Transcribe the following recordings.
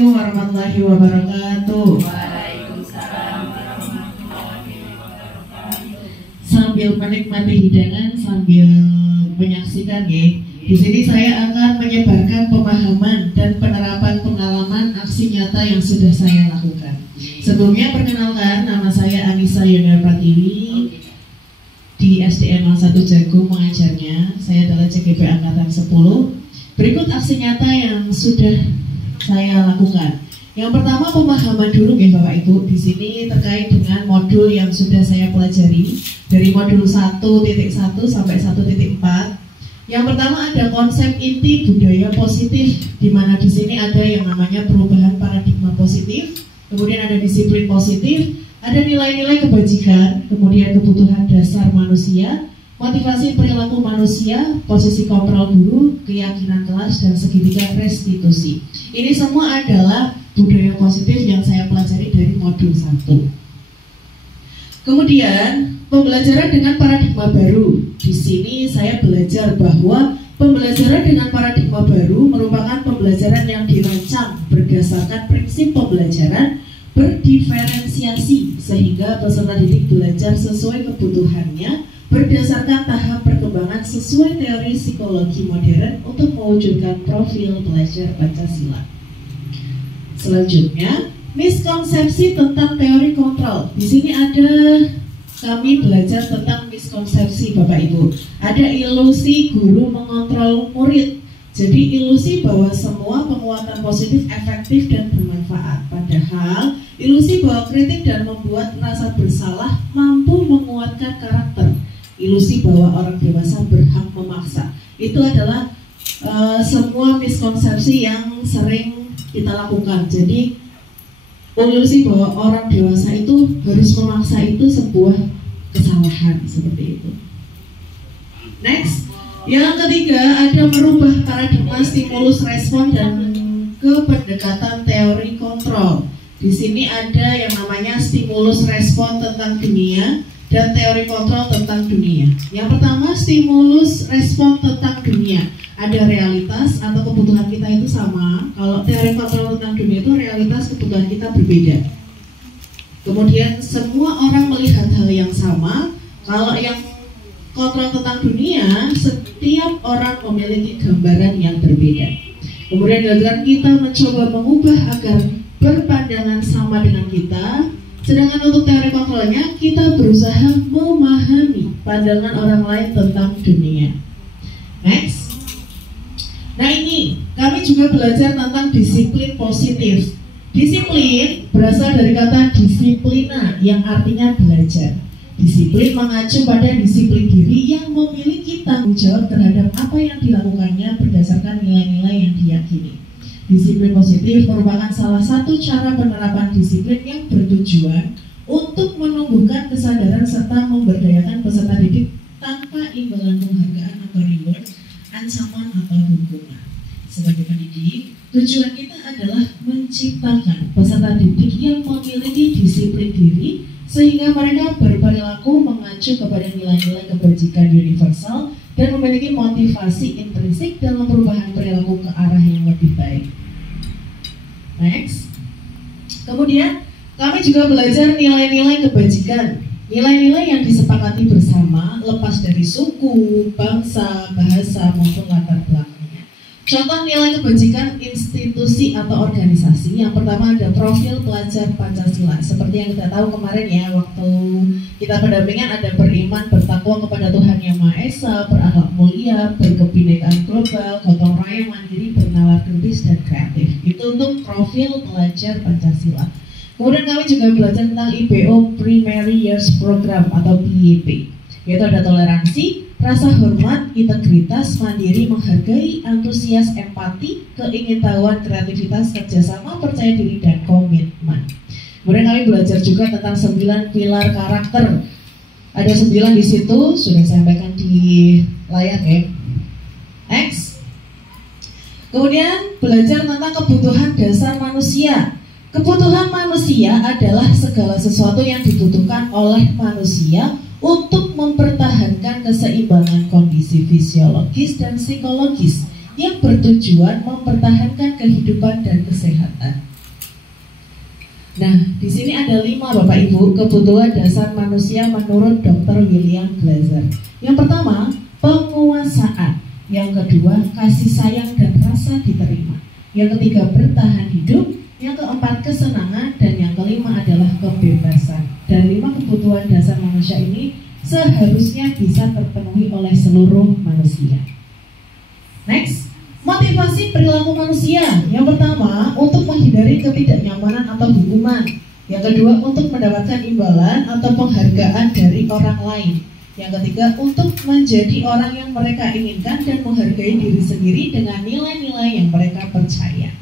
Assalamualaikum warahmatullahi wabarakatuh. Waalaikumsalam warahmatullahi wabarakatuh. Sambil menikmati hidangan, sambil menyaksikan ya. Di sini saya akan menyebarkan pemahaman dan penerapan pengalaman aksi nyata yang sudah saya lakukan. Sebelumnya perkenalkan, nama saya Anissa Yunda Pratiwi di SDN 01 Jagung mengajarnya. Saya adalah CGP Angkatan 10. Berikut aksi nyata yang sudah saya lakukan. Yang pertama pemahaman dulu ya Bapak Ibu. Di sini terkait dengan modul yang sudah saya pelajari dari modul 1.1 sampai 1.4. Yang pertama ada konsep inti budaya positif, di mana di sini ada yang namanya perubahan paradigma positif, kemudian ada disiplin positif, ada nilai-nilai kebajikan, kemudian kebutuhan dasar manusia, motivasi perilaku manusia, posisi kontrol guru, keyakinan kelas, dan segitiga restitusi. Ini semua adalah budaya positif yang saya pelajari dari modul 1. Kemudian pembelajaran dengan paradigma baru. Di sini saya belajar bahwa pembelajaran dengan paradigma baru merupakan pembelajaran yang dirancang berdasarkan prinsip pembelajaran berdiferensiasi sehingga peserta didik belajar sesuai kebutuhannya berdasarkan tahap perkembangan sesuai teori psikologi modern untuk mewujudkan profil pelajar Pancasila. Selanjutnya, miskonsepsi tentang teori kontrol. Di sini kami belajar tentang miskonsepsi Bapak Ibu. Ada ilusi guru mengontrol murid. Jadi ilusi bahwa semua penguatan positif efektif dan bermanfaat. Padahal ilusi bahwa kritik dan membuat rasa bersalah mampu menguatkan karakter. Ilusi bahwa orang dewasa berhak memaksa. Itu adalah semua miskonsepsi yang sering kita lakukan. Jadi ilusi bahwa orang dewasa itu harus memaksa itu sebuah kesalahan seperti itu. Next, yang ketiga ada merubah paradigma stimulus respon dan ke pendekatan teori kontrol. Di sini ada yang namanya stimulus respon tentang dunia dan teori kontrol tentang dunia. Yang pertama stimulus respon tentang dunia. Ada realitas atau kebutuhan kita itu sama. Kalau teori kontrol tentang dunia itu realitas kebutuhan kita berbeda. Kemudian semua orang melihat hal yang sama. Kalau yang kontrol tentang dunia, setiap orang memiliki gambaran yang berbeda. Kemudian dilakukan kita mencoba mengubah agar berpandangan sama dengan kita. Sedangkan untuk teori kontrolnya, kita berusaha memahami pandangan orang lain tentang dunia. Next. Nah ini, kami juga belajar tentang disiplin positif. Disiplin berasal dari kata disiplina yang artinya belajar. Disiplin mengacu pada disiplin diri yang memiliki tanggung jawab terhadap apa yang dilakukannya berdasarkan nilai-nilai yang diyakini. Disiplin positif merupakan salah satu cara penerapan disiplin yang bertujuan untuk menumbuhkan kesadaran serta memberdayakan peserta didik tanpa imbalan penghargaan atau reward, ancaman atau hukuman. Sebagai pendidik, tujuan kita adalah menciptakan peserta didik yang memiliki disiplin diri sehingga mereka berperilaku mengacu kepada nilai-nilai kebajikan universal dan memiliki motivasi intrinsik dalam perubahan perilaku ke arah yang lebih baik. Next. Kemudian kami juga belajar nilai-nilai kebajikan. Nilai-nilai yang disepakati bersama lepas dari suku, bangsa, bahasa maupun latar belakangnya. Contoh nilai kebajikan institusi atau organisasi. Yang pertama ada profil pelajar Pancasila. Seperti yang kita tahu kemarin ya, waktu kita pendampingan ada beriman, bertakwa kepada Tuhan Yang Maha Esa, berakhlak mulia, berkebinekaan global, gotong royong, mandiri, bernalar kritis dan kreatif. Itu untuk profil pelajar Pancasila. Kemudian kami juga belajar tentang IPO Primary Years Program atau PYP, yaitu ada toleransi, rasa hormat, integritas, mandiri, menghargai, antusias, empati, keingintahuan, kreativitas, kerjasama, percaya diri, dan komitmen. Kemudian kami belajar juga tentang 9 pilar karakter. Ada 9 di situ, sudah saya sampaikan di layar ya. Next. Kemudian belajar tentang kebutuhan dasar manusia. Kebutuhan manusia adalah segala sesuatu yang dibutuhkan oleh manusia untuk mempertahankan keseimbangan kondisi fisiologis dan psikologis yang bertujuan mempertahankan kehidupan dan kesehatan. Nah, di sini ada 5 Bapak Ibu kebutuhan dasar manusia menurut Dr. William Glasser. Yang pertama, penguasaan. Yang kedua, kasih sayang dan rasa diterima. Yang ketiga, bertahan hidup. Yang keempat, kesenangan. Dan yang kelima adalah kebebasan. Dan 5 kebutuhan dasar manusia ini seharusnya bisa terpenuhi oleh seluruh manusia. Next, motivasi perilaku manusia. Yang pertama, untuk menghindari ketidaknyamanan atau hukuman. Yang kedua, untuk mendapatkan imbalan atau penghargaan dari orang lain. Yang ketiga, untuk menjadi orang yang mereka inginkan dan menghargai diri sendiri dengan nilai-nilai yang mereka percaya.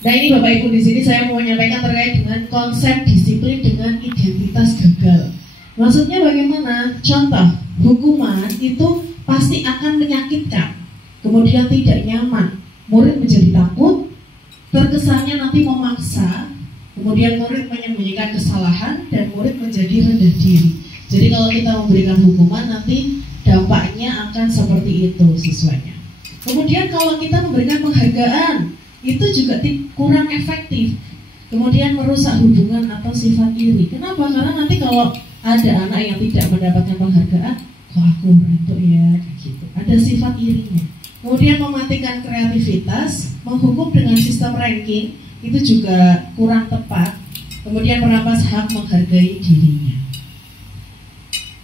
Nah, ini Bapak Ibu, di sini saya mau menyampaikan terkait dengan konsep disiplin dengan identitas gagal. Maksudnya bagaimana? Contoh, hukuman itu pasti akan menyakitkan. Kemudian tidak nyaman, murid menjadi takut, terkesannya nanti memaksa, kemudian murid menyembunyikan kesalahan, dan murid menjadi rendah diri. Jadi kalau kita memberikan hukuman, nanti dampaknya akan seperti itu siswanya. Kemudian kalau kita memberikan penghargaan, itu juga kurang efektif. Kemudian merusak hubungan atau sifat iri. Kenapa? Karena nanti kalau ada anak yang tidak mendapatkan penghargaan, kok aku rentuk ya, gitu. Ada sifat irinya. Kemudian mematikan kreativitas, menghukum dengan sistem ranking, itu juga kurang tepat. Kemudian merampas hak menghargai dirinya.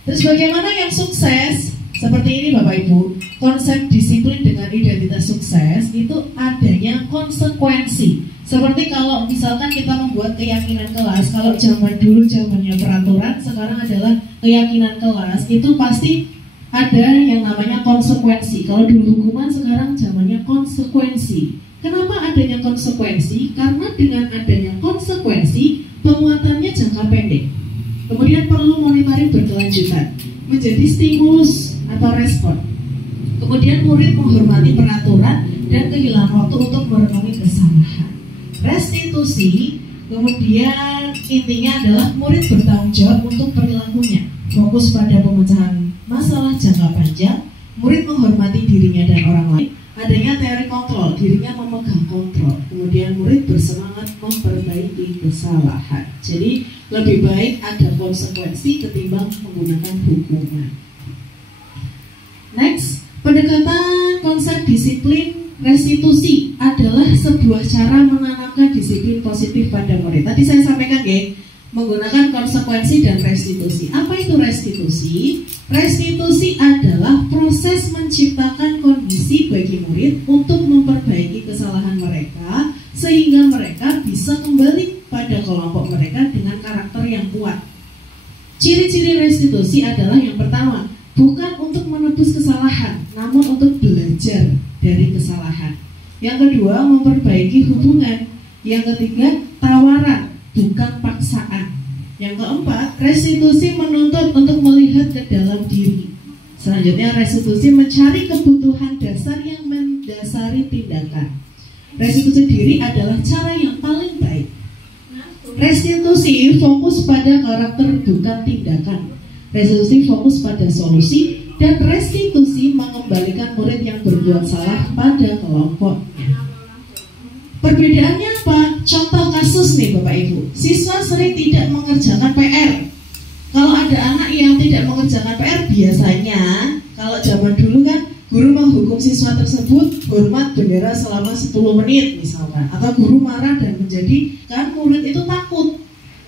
Terus bagaimana yang sukses? Seperti ini Bapak Ibu, konsep disiplin dengan identitas sukses itu adanya konsekuensi. Seperti kalau misalkan kita membuat keyakinan kelas, kalau zaman dulu zamannya peraturan, sekarang adalah keyakinan kelas, itu pasti ada yang namanya konsekuensi. Kalau dulu hukuman, sekarang zamannya konsekuensi. Kenapa adanya konsekuensi? Karena dengan adanya konsekuensi, penguatannya jangka pendek. Kemudian perlu monitoring berkelanjutan, menjadi stimulus atau respon. Kemudian murid menghormati peraturan dan kehilangan waktu untuk merenungi kesalahan. Restitusi, kemudian intinya adalah murid bertanggung jawab untuk perilakunya, fokus pada pemecahan masalah jangka panjang, murid menghormati dirinya dan orang lain, adanya teori kontrol, dirinya memegang kontrol, kemudian murid bersemangat memperbaiki kesalahan. Jadi lebih baik ada konsekuensi ketimbang menggunakan hukuman. Next, pendekatan konsep disiplin restitusi adalah sebuah cara menanamkan disiplin positif pada murid. Tadi saya sampaikan ya, menggunakan konsekuensi dan restitusi. Apa itu restitusi? Restitusi adalah proses menciptakan kondisi bagi murid untuk memperbaiki kesalahan mereka sehingga mereka bisa kembali pada kelompok mereka dengan karakter yang kuat. Ciri-ciri restitusi adalah yang pertama, bukan untuk menebus kesalahan, namun untuk belajar dari kesalahan. Yang kedua, memperbaiki hubungan. Yang ketiga, tawaran, bukan paksaan. Yang keempat, restitusi menuntut untuk melihat ke dalam diri. Selanjutnya, restitusi mencari kebutuhan dasar yang mendasari tindakan. Restitusi diri adalah cara yang paling baik. Restitusi fokus pada karakter bukan tindakan. Restitusi fokus pada solusi, dan restitusi mengembalikan murid yang berbuat salah pada kelompoknya. Perbedaannya apa? Contoh kasus nih Bapak Ibu, siswa sering tidak mengerjakan PR. Kalau ada anak yang tidak mengerjakan PR, biasanya kalau zaman dulu kan guru menghukum siswa tersebut hormat bendera selama 10 menit misalkan, atau guru marah dan menjadikan murid itu takut.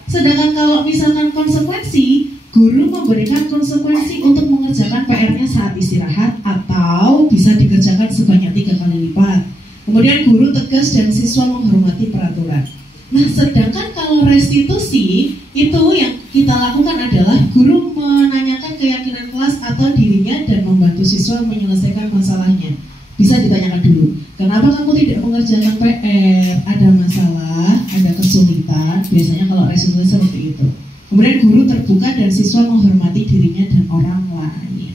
Sedangkan kalau misalkan konsekuensi, guru memberikan konsekuensi untuk mengerjakan PR-nya saat istirahat atau bisa dikerjakan sebanyak 3 kali lipat. Kemudian guru tegas dan siswa menghormati peraturan. Nah, sedangkan kalau restitusi itu yang kita lakukan adalah guru menanyakan keyakinan kelas atau dirinya dan membantu siswa menyelesaikan masalahnya. Bisa ditanyakan dulu, kenapa kamu tidak mengerjakan PR? Ada masalah, ada kesulitan. Biasanya kalau restitusi seperti itu. Kemudian guru terbuka dan siswa menghormati dirinya dan orang lain.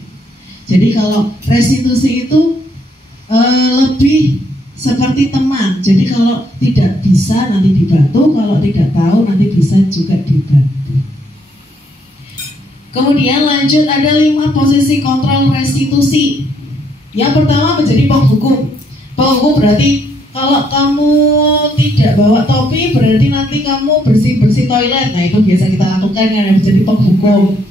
Jadi kalau restitusi itu lebih seperti teman. Jadi kalau tidak bisa nanti dibantu, kalau tidak tahu nanti bisa juga dibantu. Kemudian lanjut, ada 5 posisi kontrol restitusi. Yang pertama menjadi penghukum. Penghukum berarti kalau kamu tidak tidak bawa topi berarti nanti kamu bersih-bersih toilet. Nah itu biasa kita lakukan yang menjadi penghukum.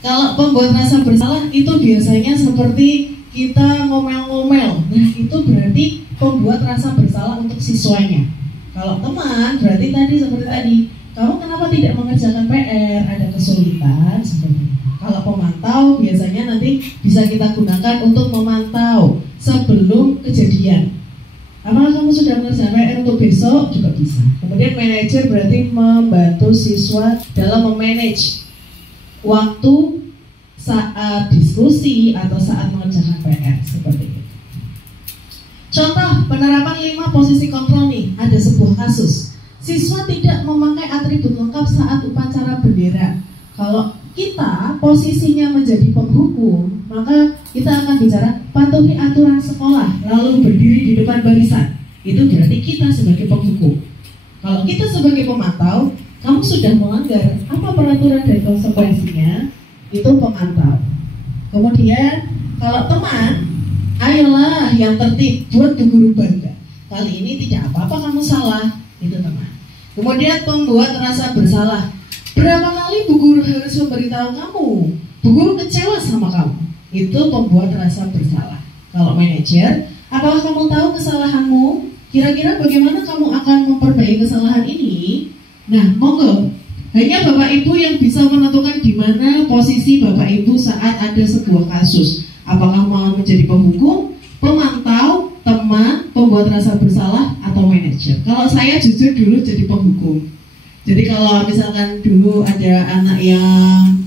Kalau pembuat rasa bersalah itu biasanya seperti kita ngomel-ngomel. Nah itu berarti pembuat rasa bersalah untuk siswanya. Kalau teman berarti tadi seperti tadi, kamu kenapa tidak mengerjakan PR, ada kesulitan seperti itu. Kalau pemantau biasanya nanti bisa kita gunakan untuk memantau sebelum kejadian. Apakah kamu sudah mengerjakan PR untuk besok? Juga bisa. Kemudian manajer berarti membantu siswa dalam memanage waktu saat diskusi atau saat mengerjakan PR seperti itu. Contoh penerapan 5 posisi kontrol nih. Ada sebuah kasus siswa tidak memakai atribut lengkap saat upacara bendera. Kalau kita posisinya menjadi penghukum, maka kita akan bicara patuhi aturan sekolah, lalu berdiri di depan barisan. Itu berarti kita sebagai penghukum. Kalau kita sebagai pemantau, kamu sudah melanggar apa peraturan dan konsekuensinya, itu pemantau. Kemudian kalau teman, ayolah yang tertib, buat Bu Guru bangga. Kali ini tidak apa-apa kamu salah, itu teman. Kemudian pembuat rasa bersalah. Berapa kali Bu Guru harus memberitahu kamu? Bu Guru kecewa sama kamu. Itu pembuat rasa bersalah. Kalau manajer, apakah kamu tahu kesalahanmu? Kira-kira bagaimana kamu akan memperbaiki kesalahan ini? Nah, monggo. Hanya Bapak Ibu yang bisa menentukan di mana posisi Bapak Ibu saat ada sebuah kasus. Apakah mau menjadi penghukum, pemantau, teman, pembuat rasa bersalah, atau manajer? Kalau saya jujur dulu jadi penghukum. Jadi kalau misalkan dulu ada anak yang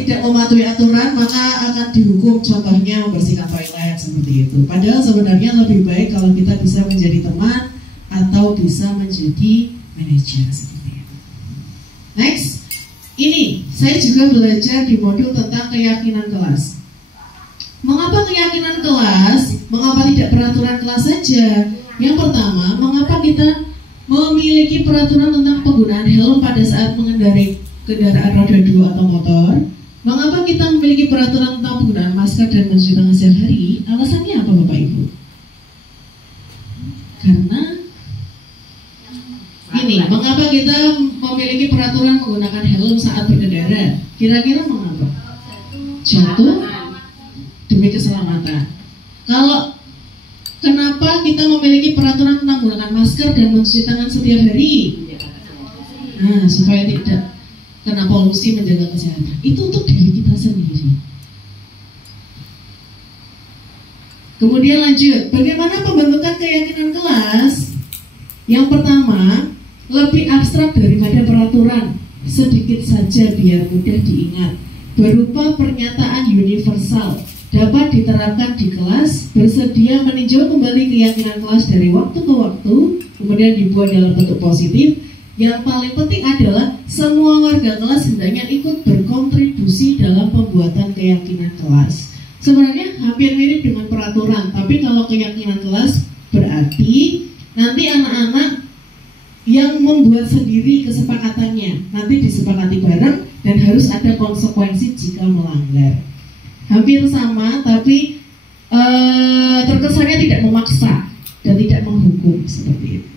tidak mematuhi aturan, maka akan dihukum, contohnya membersihkan toilet seperti itu. Padahal sebenarnya lebih baik kalau kita bisa menjadi teman atau bisa menjadi manajer seperti itu. Next, ini saya juga belajar di modul tentang keyakinan kelas. Mengapa keyakinan kelas? Mengapa tidak peraturan kelas saja? Yang pertama, mengapa kita memiliki peraturan tentang penggunaan helm pada saat mengendarai kendaraan roda 2 atau motor? Mengapa kita memiliki peraturan tentang penggunaan masker dan mencuci tangan setiap hari? Alasannya apa Bapak Ibu? Karena ini, mengapa kita memiliki peraturan menggunakan helm saat berkendara? Kira-kira mengapa? Jatuh demi keselamatan. Kalau kenapa kita memiliki peraturan tentang menggunakan masker dan mencuci tangan setiap hari? Nah, supaya tidak kena polusi, menjaga kesehatan. Itu untuk diri kita sendiri. Kemudian lanjut, bagaimana pembentukan keyakinan kelas? Yang pertama, lebih abstrak daripada peraturan, sedikit saja biar mudah diingat, berupa pernyataan universal, dapat diterapkan di kelas, bersedia meninjau kembali keyakinan kelas dari waktu ke waktu, kemudian dibuat dalam bentuk positif. Yang paling penting adalah semua warga kelas hendaknya ikut berkontribusi dalam pembuatan keyakinan kelas. Sebenarnya hampir mirip dengan peraturan, tapi kalau keyakinan kelas berarti nanti anak-anak yang membuat sendiri kesepakatannya, nanti disepakati bareng dan harus ada konsekuensi jika melanggar. Hampir sama, tapi terkesannya tidak memaksa dan tidak menghukum seperti itu.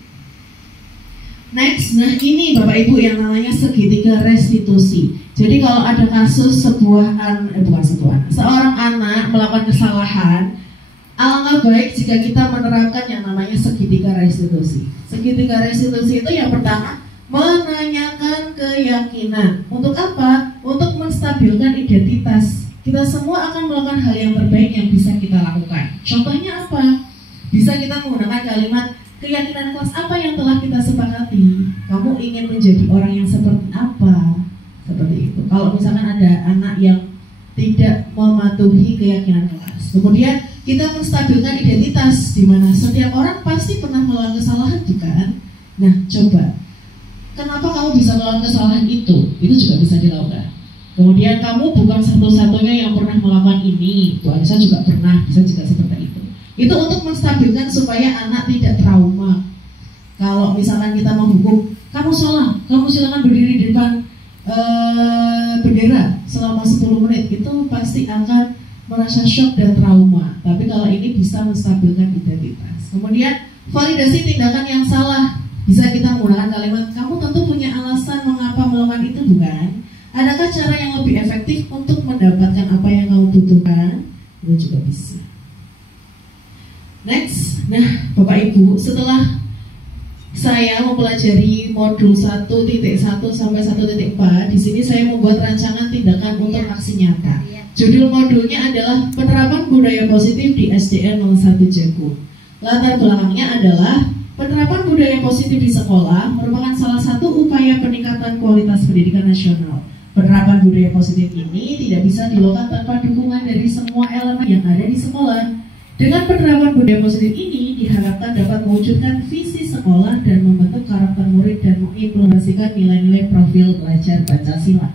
Next, nah ini Bapak Ibu yang namanya segitiga restitusi. Jadi kalau ada kasus seorang anak melakukan kesalahan, alangkah baik jika kita menerapkan yang namanya segitiga restitusi. Segitiga restitusi itu yang pertama, menanyakan keyakinan. Untuk apa? Untuk menstabilkan identitas. Kita semua akan melakukan hal yang terbaik yang bisa kita lakukan. Contohnya apa? Bisa kita menggunakan kalimat keyakinan kelas apa yang telah kita sepakati. Kamu ingin menjadi orang yang seperti apa? Seperti itu. Kalau misalkan ada anak yang tidak mematuhi keyakinan kelas, kemudian kita menstabilkan identitas, di mana setiap orang pasti pernah melakukan kesalahan, bukan? Nah, coba, kenapa kamu bisa melakukan kesalahan itu? Itu juga bisa dilakukan. Kemudian kamu bukan satu-satunya yang pernah melakukan ini. Bu Anissa juga pernah, bisa juga seperti itu. Itu untuk menstabilkan supaya anak tidak trauma. Kalau misalkan kita menghukum, kamu salah, kamu silakan berdiri di depan bendera selama 10 menit, itu pasti akan merasa shock dan trauma. Tapi kalau ini bisa menstabilkan identitas. Kemudian validasi tindakan yang salah. Bisa kita menggunakan kalimat, kamu tentu punya alasan mengapa melakukan itu, bukan? Adakah cara yang lebih efektif untuk mendapatkan apa yang kamu butuhkan? Itu juga bisa. Next, nah Bapak Ibu, setelah saya mempelajari modul 1.1 sampai 1.4, di sini saya membuat rancangan tindakan untuk aksi nyata. Judul modulnya adalah penerapan budaya positif di SDN 01 Jagung. Latar belakangnya adalah penerapan budaya positif di sekolah merupakan salah satu upaya peningkatan kualitas pendidikan nasional. Penerapan budaya positif ini tidak bisa dilakukan tanpa dukungan dari semua elemen yang ada di sekolah. Dengan penerapan budaya positif ini diharapkan dapat mewujudkan visi sekolah dan membentuk karakter murid dan mengimplementasikan nilai-nilai profil belajar Pancasila.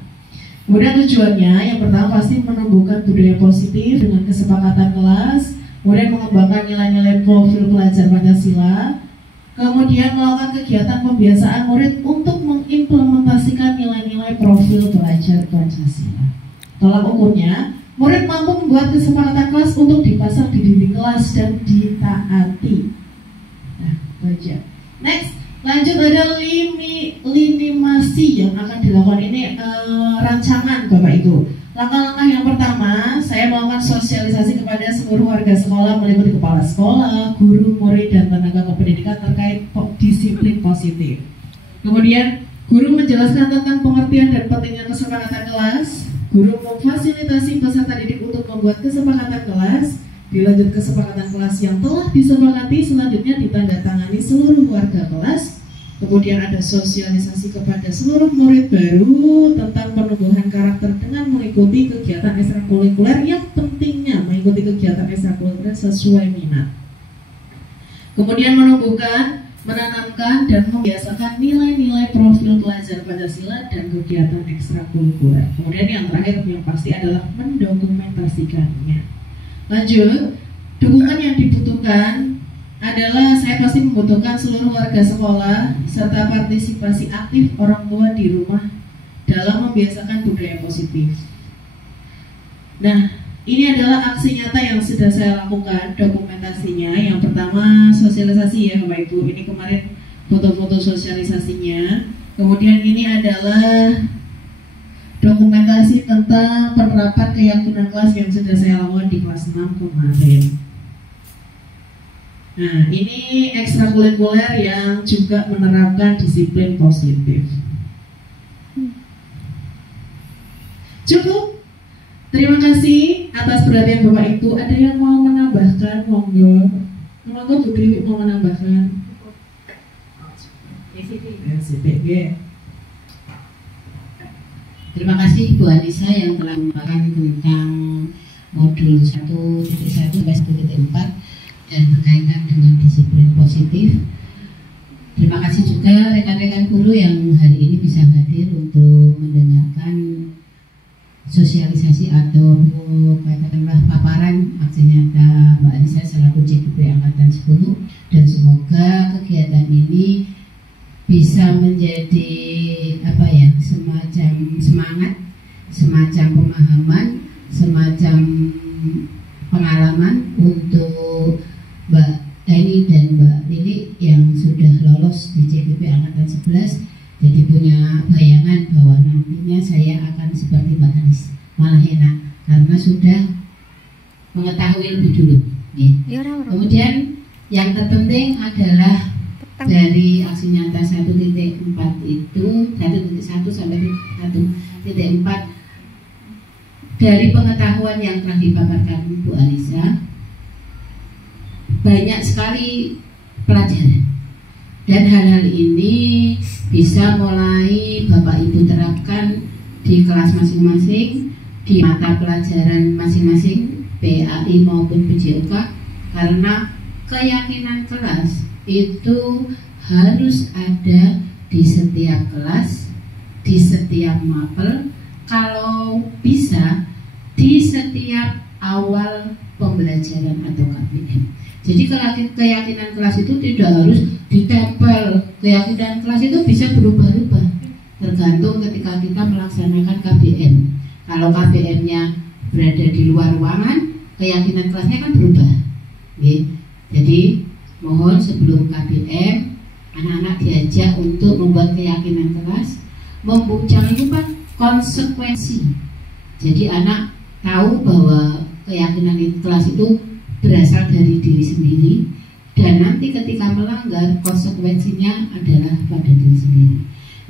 Kemudian tujuannya yang pertama pasti menumbuhkan budaya positif dengan kesepakatan kelas, kemudian mengembangkan nilai-nilai profil pelajar Pancasila, kemudian melakukan kegiatan pembiasaan murid untuk mengimplementasikan nilai-nilai profil pelajar Pancasila. Tolak ukurnya, murid mampu membuat kesepakatan kelas untuk dipasang di dinding kelas dan ditaati. Nah, itu aja. Next, lanjut ada linimasi yang akan dilakukan. Ini rancangan Bapak Ibu. Langkah-langkah yang pertama, saya melakukan sosialisasi kepada seluruh warga sekolah meliputi kepala sekolah, guru, murid, dan tenaga kependidikan terkait disiplin positif. Kemudian, guru menjelaskan tentang pengertian dan pentingnya kesepakatan kelas. Guru memfasilitasi peserta didik untuk membuat kesepakatan kelas. Dilanjut kesepakatan kelas yang telah disepakati, selanjutnya ditandatangani seluruh warga kelas. Kemudian ada sosialisasi kepada seluruh murid baru tentang penumbuhan karakter dengan mengikuti kegiatan ekstrakurikuler, yang pentingnya mengikuti kegiatan ekstrakurikuler sesuai minat. Kemudian menumbuhkan, menanamkan, dan membiasakan nilai-nilai profil pelajar Pancasila dan kegiatan ekstrakurikuler. Kemudian yang terakhir yang pasti adalah mendokumentasikannya. Lanjut, dukungan yang dibutuhkan adalah saya pasti membutuhkan seluruh warga sekolah serta partisipasi aktif orang tua di rumah dalam membiasakan budaya positif. Nah, ini adalah aksi nyata yang sudah saya lakukan dokumentasinya. Yang pertama sosialisasi ya Bapak Ibu. Ini kemarin foto-foto sosialisasinya. Kemudian ini adalah dokumentasi tentang penerapan keyakinan kelas yang sudah saya lakukan di kelas 6 kemarin. Nah, ini ekstrakurikuler yang juga menerapkan disiplin positif. Cukup. Terima kasih atas perhatian Bapak Ibu. Ada yang mau menambahkan? Monggo. Monggo Bu Dewi mau menambahkan. SPG. Terima kasih Bu Anissa yang telah membahas tentang modul 1.1 sampai 1.4 dan berkaitan dengan disiplin positif. Terima kasih juga rekan-rekan guru yang hari ini bisa hadir untuk mendengarkan sosialisasi atau katakanlah paparan aksi nyata Mbak Anissa selaku CGP Angkatan 10, dan semoga kegiatan ini bisa menjadi semacam semangat, semacam pemahaman, semacam pengalaman untuk Mbak Eni dan Mbak Lili yang sudah lolos di CGP Angkatan 11, jadi punya bayangan bahwa nantinya saya akan seperti Mbak Anis, malah enak karena sudah mengetahui lebih dulu. Kemudian yang terpenting adalah dari aksi nyata 1.4 itu 1.1 sampai 1.4, dari pengetahuan yang telah dipaparkan Bu Anissa, banyak sekali pelajaran, dan hal-hal ini bisa mulai Bapak Ibu terapkan di kelas masing-masing, di mata pelajaran masing-masing, PAI maupun PJOK, karena keyakinan kelas itu harus ada di setiap kelas, di setiap mapel, kalau bisa di setiap awal pembelajaran atau KPM. Jadi keyakinan kelas itu tidak harus ditempel. Keyakinan kelas itu bisa berubah-ubah tergantung ketika kita melaksanakan KBM. Kalau KBM-nya berada di luar ruangan, keyakinan kelasnya kan berubah. Jadi mohon sebelum KBM anak-anak diajak konsekuensi. Jadi anak tahu bahwa keyakinan di kelas itu berasal dari diri sendiri, dan nanti ketika melanggar konsekuensinya adalah pada diri sendiri.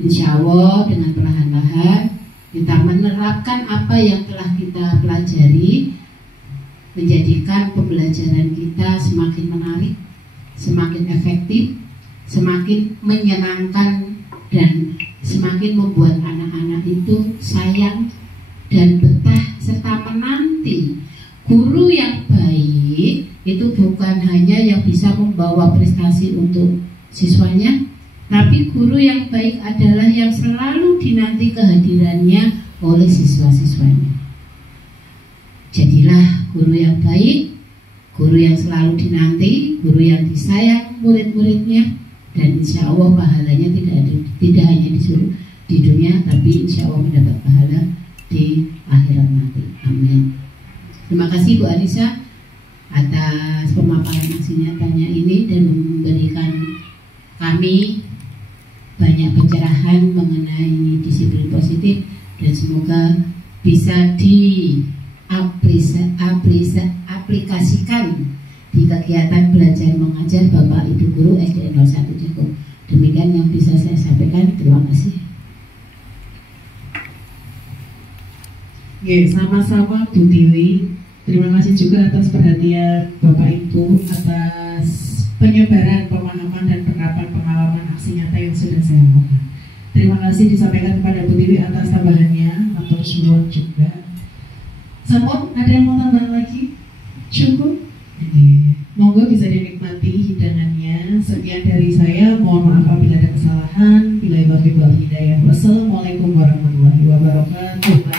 Insya Allah dengan perlahan-lahan kita menerapkan apa yang telah kita pelajari, menjadikan pembelajaran kita semakin menarik, semakin efektif, semakin menyenangkan, dan semakin membuat anak-anak itu sayang dan betah serta menanti. Guru yang baik itu bukan hanya yang bisa membawa prestasi untuk siswanya, tapi guru yang baik adalah yang selalu dinanti kehadirannya oleh siswa-siswanya. Jadilah guru yang baik, guru yang selalu dinanti, guru yang disayang murid-muridnya, dan insya Allah pahalanya tidak hanya di dunia, tapi insya Allah mendapat pahala di akhirat nanti. Amin. Terima kasih Bu Anissa atas pemaparan aksi nyatanya ini dan memberikan kami banyak pencerahan mengenai disiplin positif, dan semoga bisa aplikasikan di kegiatan belajar mengajar Bapak Ibu Guru SDN 01 Ceko. Demikian yang bisa saya sampaikan. Terima kasih. Oke, sama-sama Bu Tiwi. Terima kasih juga atas perhatian Bapak Ibu atas penyebaran pemahaman dan penerapan pengalaman aksi nyata yang sudah saya lakukan. Terima kasih disampaikan kepada Bu Tiwi atas tambahannya atau seluruh juga. Sampun, ada yang mau tambah lagi? Cukup? Monggo bisa dinikmati hidangannya. Sekian dari saya. Mohon maaf apabila ada kesalahan. Billahi taufiq wal hidayah. Wassalamualaikum warahmatullahi wabarakatuh.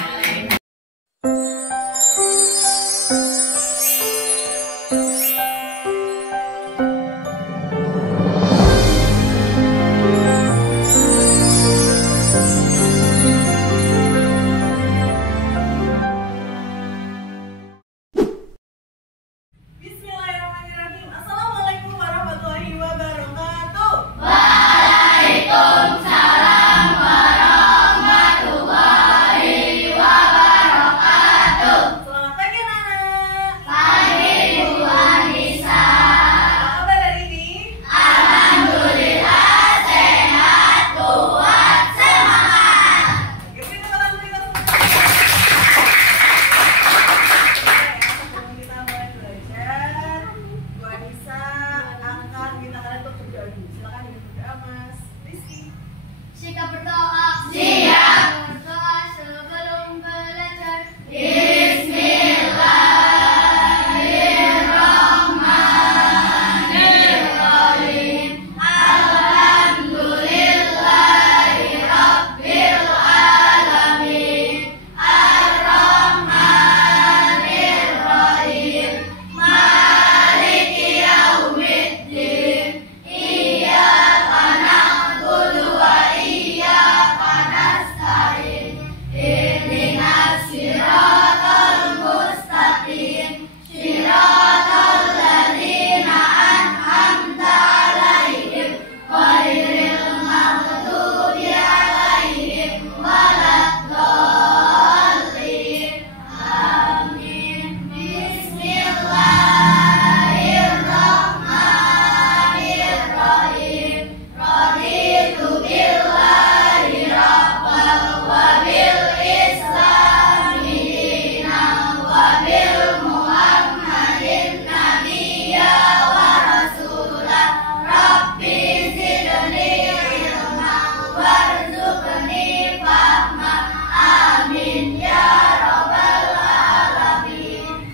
Sikap berdoa. Siap. Berdoa sebelum belajar. Bismillahirrahmanirrahim. Alhamdulillahi rabbil alamin. Ar-Rahmanirrahim. Maliki yaumiddin. Iyyaka na'budu wa iyyaka nasta'in. Ihdinas siratal mustaqim. Siratal ladzina an'amta 'alaihim ghairil maghdubi 'alaihim waladdallin. Amin. Bismillahirrahmanirrahim. Raditu billahi rabbal wa bil islami dinan wa bil muhammadin nabiyya wa rasulah. Rabbi zidni ilman warzuqni fahma. Amin ya rabbal alamin.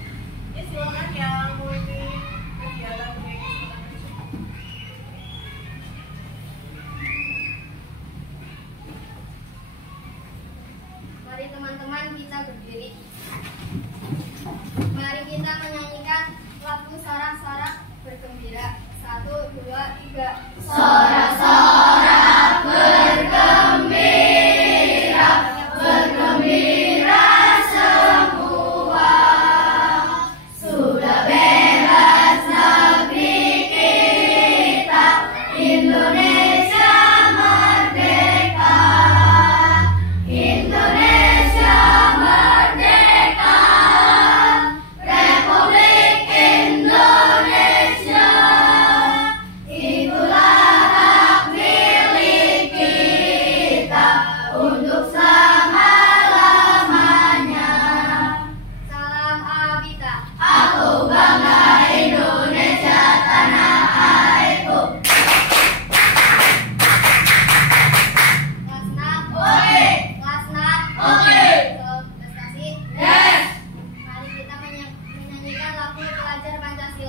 Silakan yang memimpin kegiatan ini. Mari teman-teman kita berdiri. Mari kita menyanyikan lagu sorak-sorak bergembira. 1, 2, 3. Sorak-sorak bergembira, bergembira semua. Sudah bebas negeri kita, Indonesia merdeka. Indonesia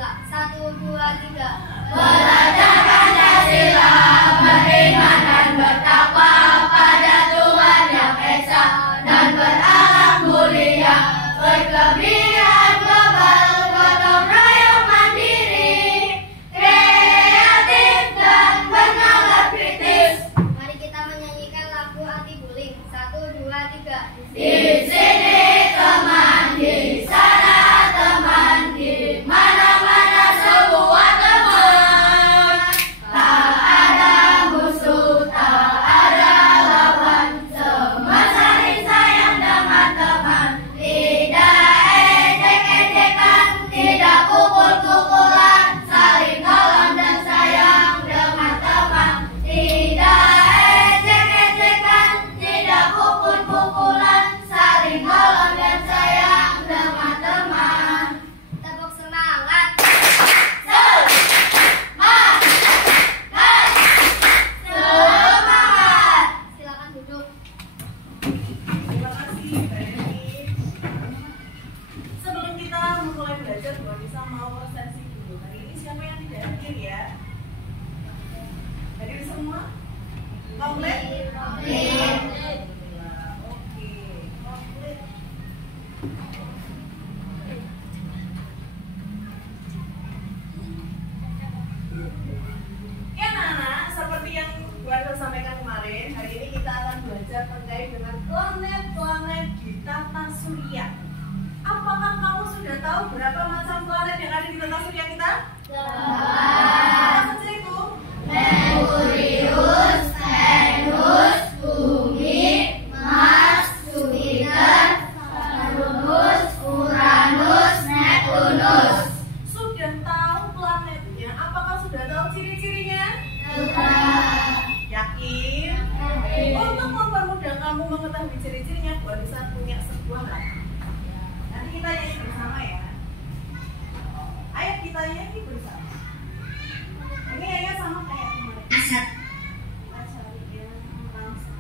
Pancasila. 1, 2, 3. Belajar Pancasila, beriman dan bertakwa pada Tuhan Yang Esa, dan berakhlak mulia, berkebudayaan global, gotong royong mandiri, kreatif dan bernalar kritis. Mari kita menyanyikan lagu anti bullying. 1, 2, 3. Di sini teman, di sana teman, di mana-mana semua teman. Tak ada musuh, tak ada lawan, semua saling sayang teman-teman. Tidak ejek-ejekan, tidak pukul-pukulan, saling tolong dan sayang teman-teman. Tidak ejek-ejekan, tidak pukul-pukulan, saling tolong dan sayang teman-teman. Tepuk semangat. Semangat! Silakan duduk. Terima kasih Mbak Dewi. Sebelum kita memulai belajar, Mbak Nisa mau sesi dulu. Hari ini siapa yang tidak hadir ya? Hadir semua? Komplit? Alhamdulillah. Oke, komplit. Ya anak-anak, seperti yang Bu Arto sampaikan kemarin, hari ini kita akan belajar terkait dengan planet-planet di tata surya. Apakah kamu sudah tahu berapa macam planet yang ada di tata surya kita? Apa saja itu? Merkurius, Venus, Bumi, Mars, Jupiter, Saturnus, Uranus, Neptunus. Sudah tahu planetnya? Apakah sudah tahu ciri-cirinya? Yakin? Untuk mempermudah kamu mengetahui ciri-cirinya, Bu Anissa punya sebuah lagu. Nanti kita nyanyi bersama ya. Ayo kita nyanyi bersama. Ini kayaknya sama kayak kemarin. Kita cari yang langsung.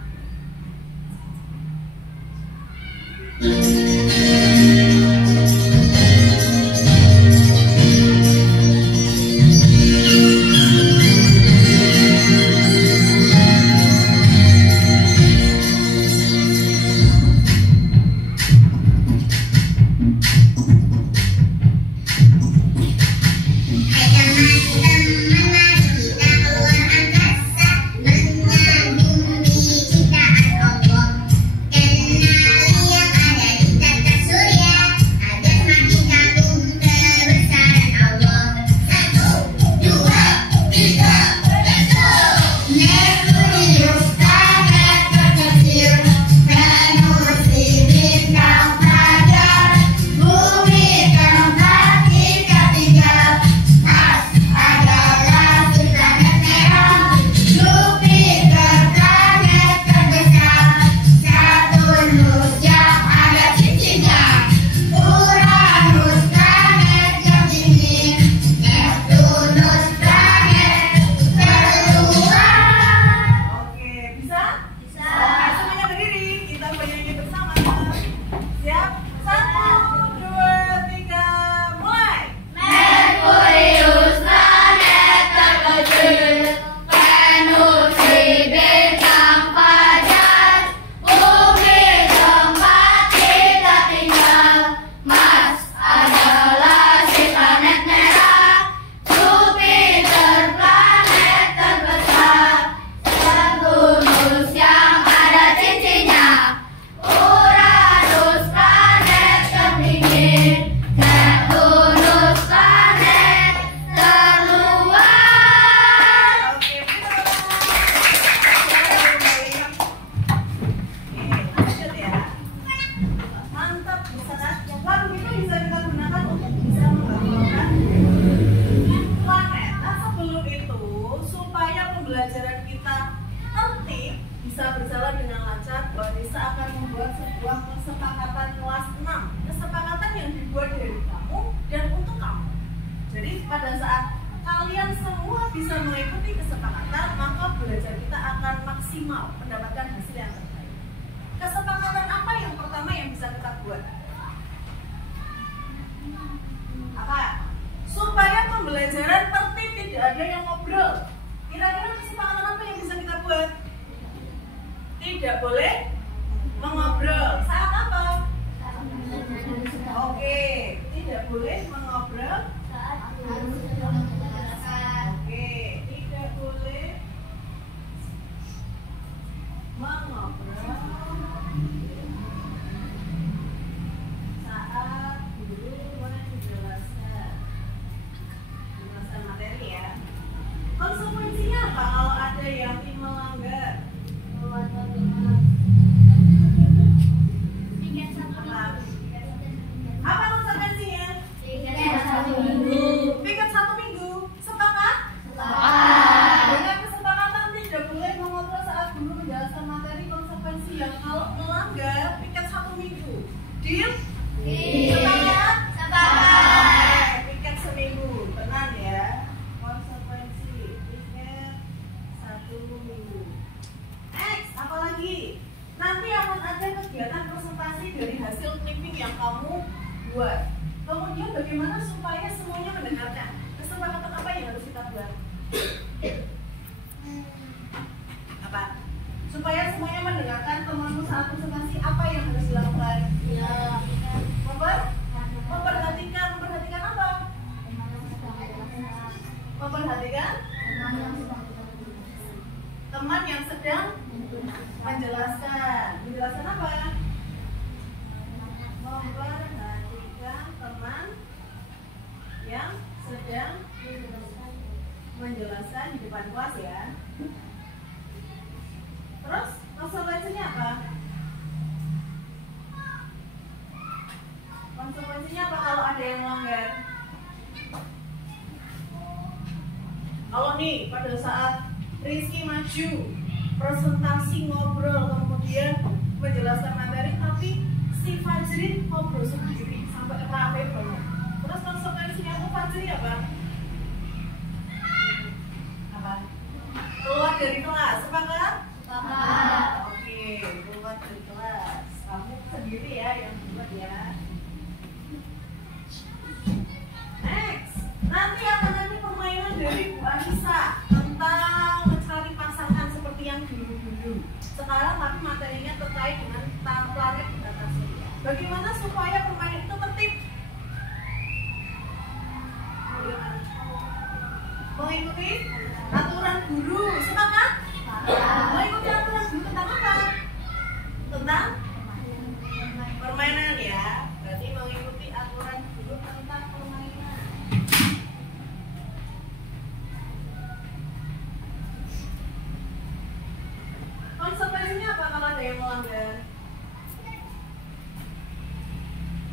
pada saat kalian semua bisa mengikuti kesepakatan, maka belajar kita akan maksimal mendapatkan hasil yang terbaik. Kesepakatan apa yang pertama yang bisa kita buat? Apa? supaya pembelajaran tertib, tidak ada yang ngobrol. Kira-kira kesepakatan apa yang bisa kita buat? Tidak boleh mengobrol. Saat apa? Oke, tidak boleh mengobrol. Oke, tidak boleh mengobrol saat guru menjelaskan materi ya. Konsekuensinya apa kalau ada yang melanggar? Apa konsekuensinya? Piket 1 minggu. Sepakat? Dengan kesepakatan tidak boleh mengobrol saat guru menjelaskan materi, konsekuensi yang kalau melanggar piket 1 minggu. Deal? Sepakat? Piket seminggu. Tenang ya. Konsekuensi piket 1 minggu. Next, apa lagi? Nanti akan ada kegiatan presentasi dari hasil clipping yang kamu buat. Kemudian bagaimana supaya semuanya mendengarkan? Kesepakatan apa yang harus kita buat? Apa? Supaya semuanya mendengarkan temanmu saat presentasi, apa yang harus dilakukan? Memperhatikan apa? Memperhatikan teman yang sedang menjelaskan. Menjelaskan apa? Memperhatikan teman yang sedang menjelaskan di depan kelas ya. Terus konsekuensinya apa? Konsekuensinya apa kalau ada yang melanggar? Kalau nih pada saat Rizky maju presentasi ngobrol kemudian menjelaskan materi, tapi si Fajri ngobrol sendiri sampai rame banget. Terus konsekuensinya apa Fajri apa? Keluar dari kelas, sepakat? Oke, keluar dari kelas. Kamu sendiri ya yang buat ya. Next, nanti akan ada permainan dari Bu Anissa tentang mencari pasangan seperti yang dulu-dulu. Sekarang tapi materinya terkait dengan planet di tata surya. Bagaimana supaya permainan itu tertib? Mengikuti aturan guru, sepakat? Mengikuti aturan guru tentang apa? Tentang permainan ya. Berarti mengikuti aturan guru tentang permainan. Konsekuensinya apa kalau ada yang melanggar?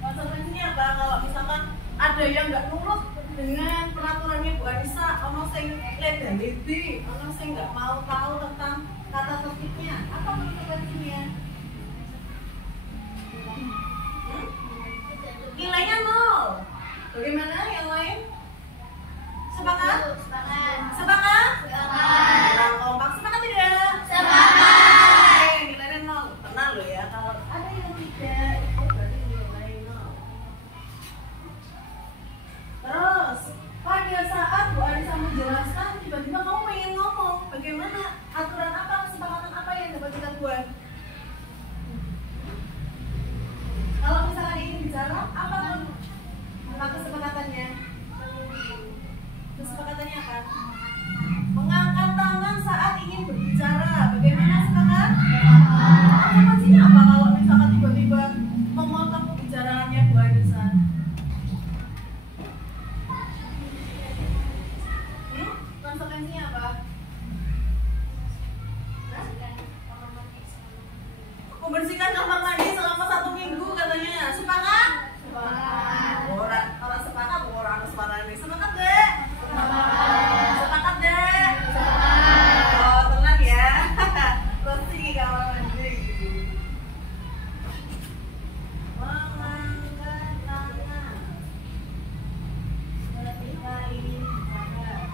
Konsekuensinya apa kalau misalkan ada yang nggak nurut dengan peraturannya Bu Anissa, ono sing legality, ono sing nggak mau tahu tentang tata tertibnya, apa konsekuensinya? Nilainya 0. Bagaimana yang lain? Sepakat? Sepakat? Bilang kompak, sepakat tidak? Oke, nilainya 0. Tenang loh ya, kalau ada yang tidak, itu berarti nilai 0. Terus, pada saat Bu Anissa menjelaskan, tiba-tiba kamu pengen ngomong, bagaimana aturan apa, kesepakatan apa yang dapat kita buat? Kalau misalkan ingin bicara, apa kesepakatannya? Kesepakatannya apa? Mengangkat tangan saat ingin berbicara. Bagaimana sepakat? Konsekuensinya apa kalau misalkan tiba-tiba memotong pembicaraannya Bu Anissa? Konsekuensinya apa? Membersihkan kamar mandi selama 1 minggu katanya. Sepakat? Orang sepakat, orang sepakat nih. Sepakat deh? Sepakat deh? Oh, tenang ya. Bersih kamar mandi gitu. Mengangkat tangan ketika ingin bicara.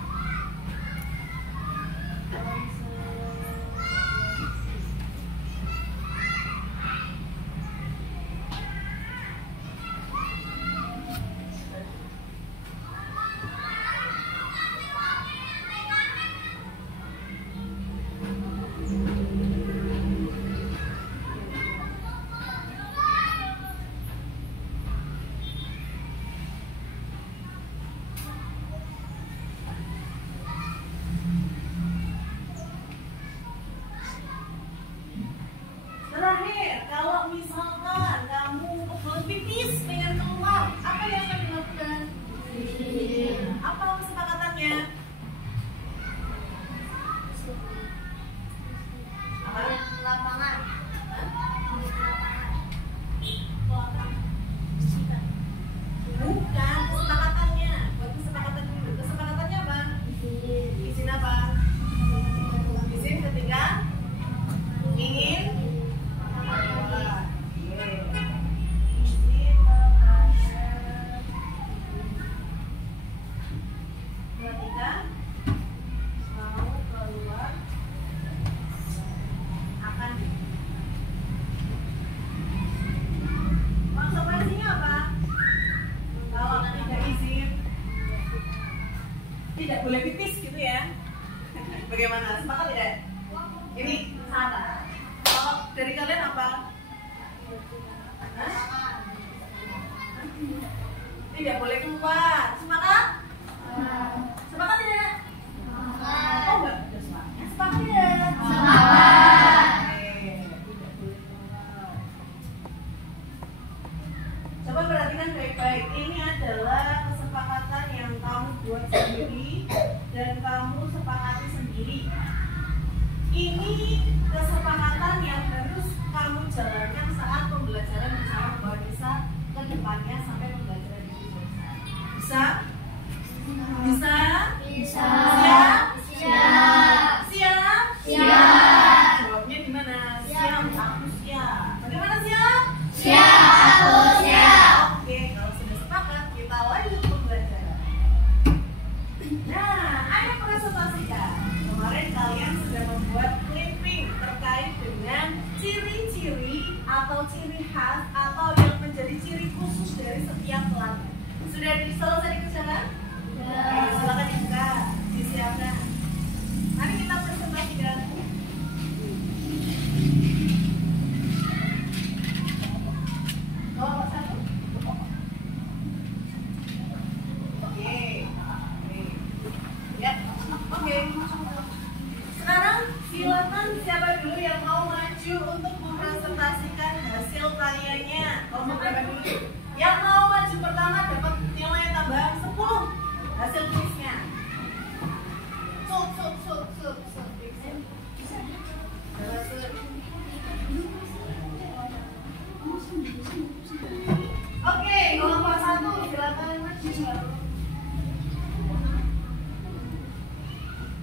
Tidak boleh pipis gitu ya. Bagaimana? Sepakat tidak? Ini salah. Kalau dari kalian apa? Hah? Tidak boleh keluar. Sepakat? Sepakat tidak? Oh enggak, ada suaranya. Sepakat tidak? Sepakat. Coba perhatikan baik-baik. Ini adalah kesepakatan yang kamu buat sendiri dan kamu sepakati sendiri. Ini kesepakatan yang harus kamu jalankan saat pembelajaran bersama Bahwa Desa ke depannya sampai pembelajaran ini selesai. Bisa? Bisa? Bisa. Siap? Siap. Siap? Siap. Jawabnya gimana? Siap. Aku siap. Bagaimana siap? Siap. Aku siap. Oke, kalau sudah sepakat, kita lanjut pembelajaran. Nah, ayo presentasikan. Kemarin kalian sudah membuat clipping terkait dengan ciri-ciri atau ciri khas atau yang menjadi ciri khusus dari setiap pelanggan. Sudah selesai dikerjakan? Oke, silakan dibuka, disiapkan. Mari kita presentasikan. Kelompok satu. Oke. Ya, oke. Sekarang silakan siapa dulu yang mau maju untuk mempresentasikan hasil karyanya. Kelompok berapa dulu? Yang mau maju pertama dapat nilai tambahan 10 hasil kuisnya. Oke, kelompok satu silakan maju.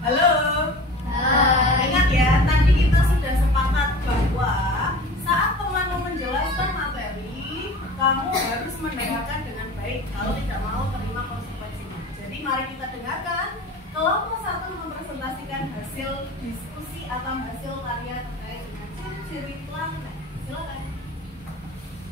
Halo. Ingat ya, tadi kita sudah sepakat bahwa saat teman menjelaskan materi, kamu harus mendengarkan dengan baik kalau tidak mau terima konsekuensinya. Jadi mari kita dengarkan kelompok satu mempresentasikan hasil diskusi atau hasil karya terkait dengan ciri-ciri pelanggan. Silakan.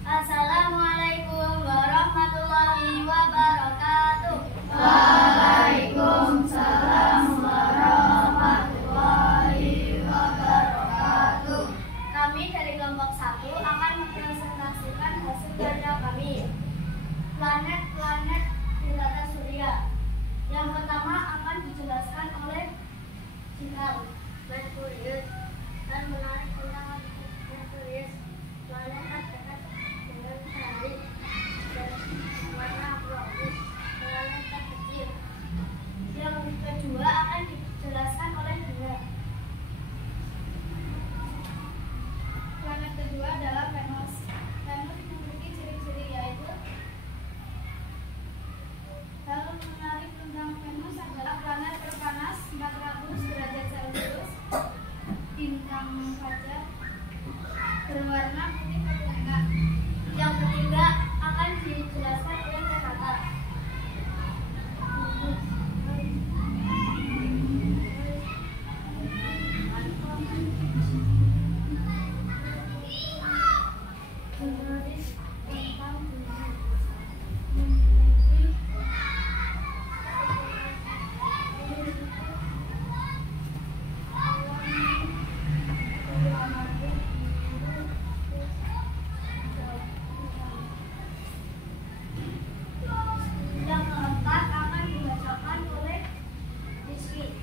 Assalamualaikum warahmatullahi wabarakatuh. Waalaikumsalam warahmatullahi wabarakatuh. Kami dari kelompok 1 akan mempresentasikan hasil karya kami. Planet-planet di tata surya. Yang pertama akan dijelaskan oleh Jinal, Merkurius, dan menarik tentang Merkurius. Planet terdekat dengan hari dan warna abu-abu. Planet terkecil. Yang kedua akan dijelaskan oleh Bunda. Planet kedua adalah Venus. Venus memiliki ciri-ciri yaitu hal menarik tentang Venus adalah planet terpanas 400 derajat Celcius, bintang fajar, berwarna putih kekuningan. Yang ketiga akan dijelaskan oleh Renata. Yang keempat akan dibacakan oleh Rizky.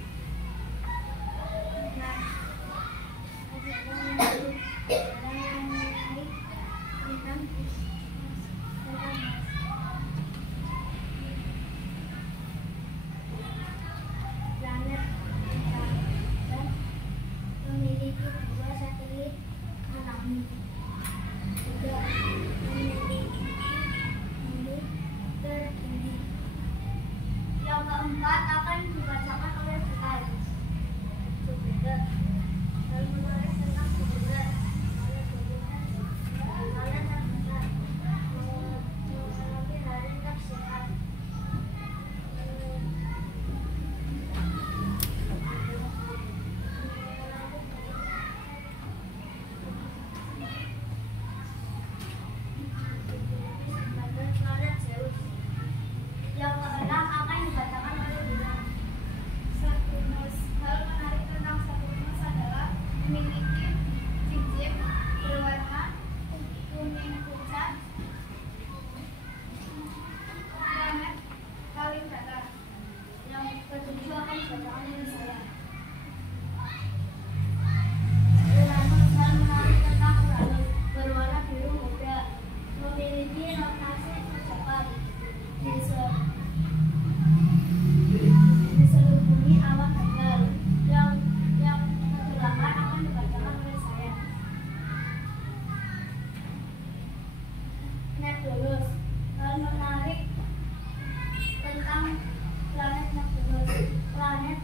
Planet memiliki 2 satelit menang. Juga memiliki bumi tertinggi. Yang keempat akan dibacakan oleh Jupiter. Dan menulis tentang Jupiter. Planet terbesar mengalami hari tersehat. Planet Zeus. Yang keenam akan dibacakan oleh Bunda. dibacakan oleh saya. Uranus dan menarik tentang Uranus berwarna biru muda, memiliki rotasi cepat, diselubungi awan tebal yang kegelapan akan dibacakan oleh saya. Neptunus dan menarik tentang planet Neptunus, planet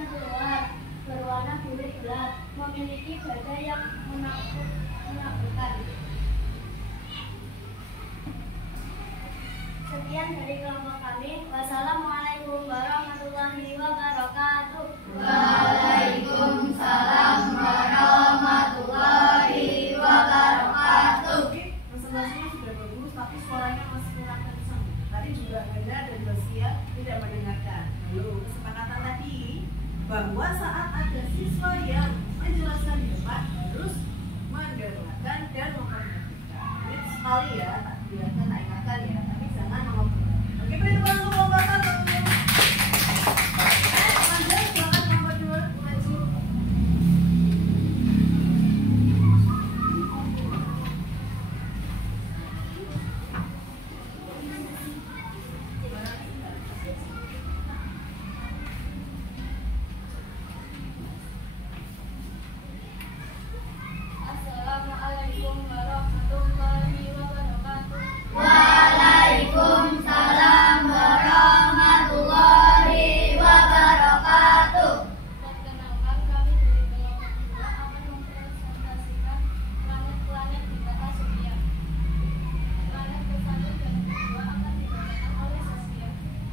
keluar berwarna biru gelap, memiliki badai yang menakutkan. Sekian dari kelompok kami. Wassalamualaikum warahmatullahi wabarakatuh. Waalaikumsalam warahmatullahi wabarakatuh. Presentasinya sudah bagus, tapi suaranya masih kurang kencang. Tadi juga Hana dan Basia tidak mendengarkan. Lalu kesepakatan tadi bahwa saat ada siswa yang menjelaskan di depan harus mendengarkan dan memperhatikan. Ini sekali ya, tak biarkan, tak ingatkan ya, tapi jangan mengobrol. Oke, beri tepuk tangan untuk Bapak satu. Anda silakan nomor 2 maju. Assalamualaikum warahmatullahi wabarakatuh. Waalaikumsalam warahmatullahi wabarakatuh. Perkenalkan, kami dari kelompok 2 akan mempresentasikan planet-planet di tata surya. Planet ke-1 dan ke-2 akan dibacakan oleh Saskia.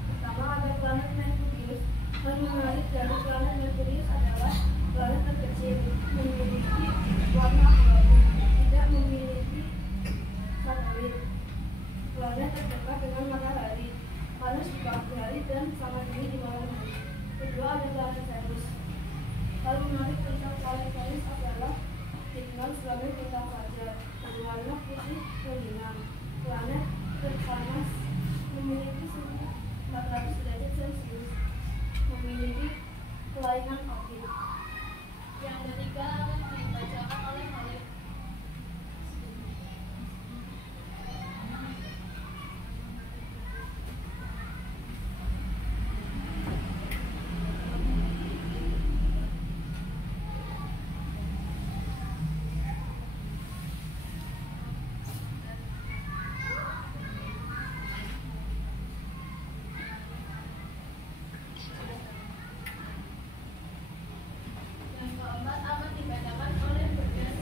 Pertama ada planet Merkurius. Yang menarik dari planet Merkurius adalah planet terkecil, memiliki warna abu-abu, tidak memiliki satelit. Planet terdekat dengan matahari, panas di pagi hari dan sangat dingin di malam hari. Kedua ada planet Venus. Hal menarik tentang planet Venus adalah dikenal sebagai bintang fajar, berwarna putih rengginang. Planet terpanas, memiliki suhu 400 derajat Celcius, memiliki kelainan orbit. Yang ketiga akan dibacakan oleh Khalid. Yang keempat akan dibacakan oleh Bergas.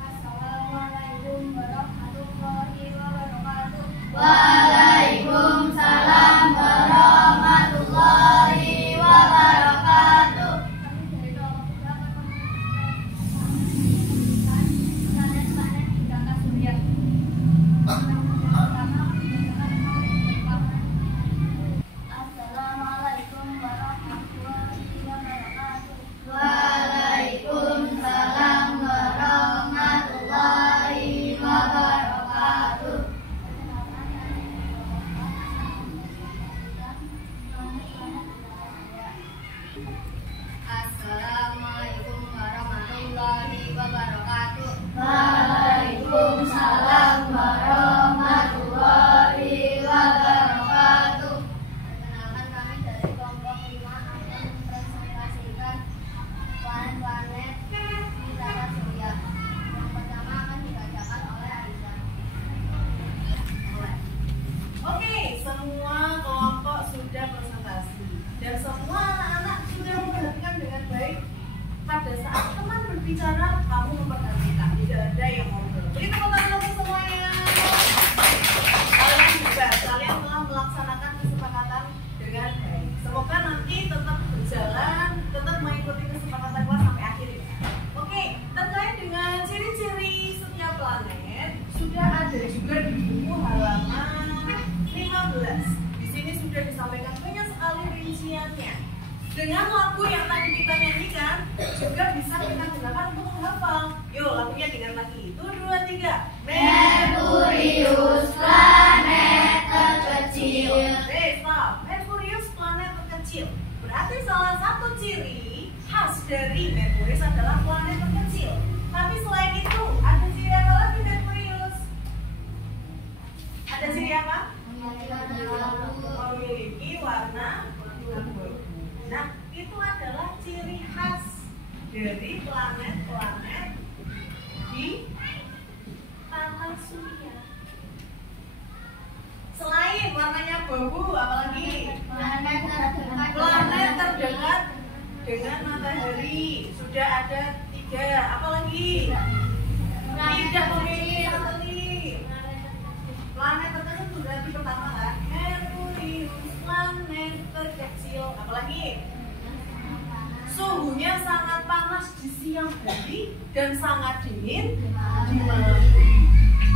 Assalamualaikum warahmatullahi wabarakatuh. Waalaikumsalam warahmatullahi wabarakatuh. Kami dari kelompok 3 akan mempresentasikan planet-planet di tata surya. Assalamualaikum warahmatullahi wabarakatuh. Waalaikumsalam warahmatullahi wabarakatuh. Assalamualaikum warahmatullahi wabarakatuh. Waalaikumsalam warahmatullahi wabarakatuh. Perkenalkan, kami dari kelompok 5 akan mempresentasikan planet-planet di tata surya. Yang pertama akan dibacakan oleh Aisyah. Oke, semua kelompok sudah presentasi dan semua anak-anak sudah memperhatikan dengan baik. Pada saat teman berbicara, kamu memperhatikan, tidak ada yang ngobrol. Beri tepuk tangan untuk semuanya. Kalian hebat, kalian telah melaksanakan kesepakatan dengan baik. Semoga nanti tetap berjalan, tetap mengikuti kesepakatan kelas sampai akhir ya. Oke, terkait dengan ciri-ciri setiap planet sudah ada juga di buku halaman 15. Di sini sudah disampaikan banyak sekali rincian Dengan lagu yang tadi kita nyanyikan juga bisa kita gunakan untuk menghafal. Yuk, lagunya dengar lagi. 1, 2, 3. Merkurius, planet terkecil. Stop. Merkurius, planet terkecil. Berarti salah satu ciri khas dari Merkurius adalah planet terkecil. Tapi selain itu, ada ciri apa lagi Merkurius? Ada ciri apa? Memiliki warna abu-abu. Nah, itu adalah ciri khas dari planet-planet di tata surya. Selain warnanya abu-abu, apalagi? Planet terdekat dengan matahari. Sudah ada 3. Apalagi? Tidak memiliki satelit. Planet terkecil itu berarti pertama kan? Merkurius, planet terkecil. Apalagi? Suhunya sangat panas di siang hari dan sangat dingin di malam.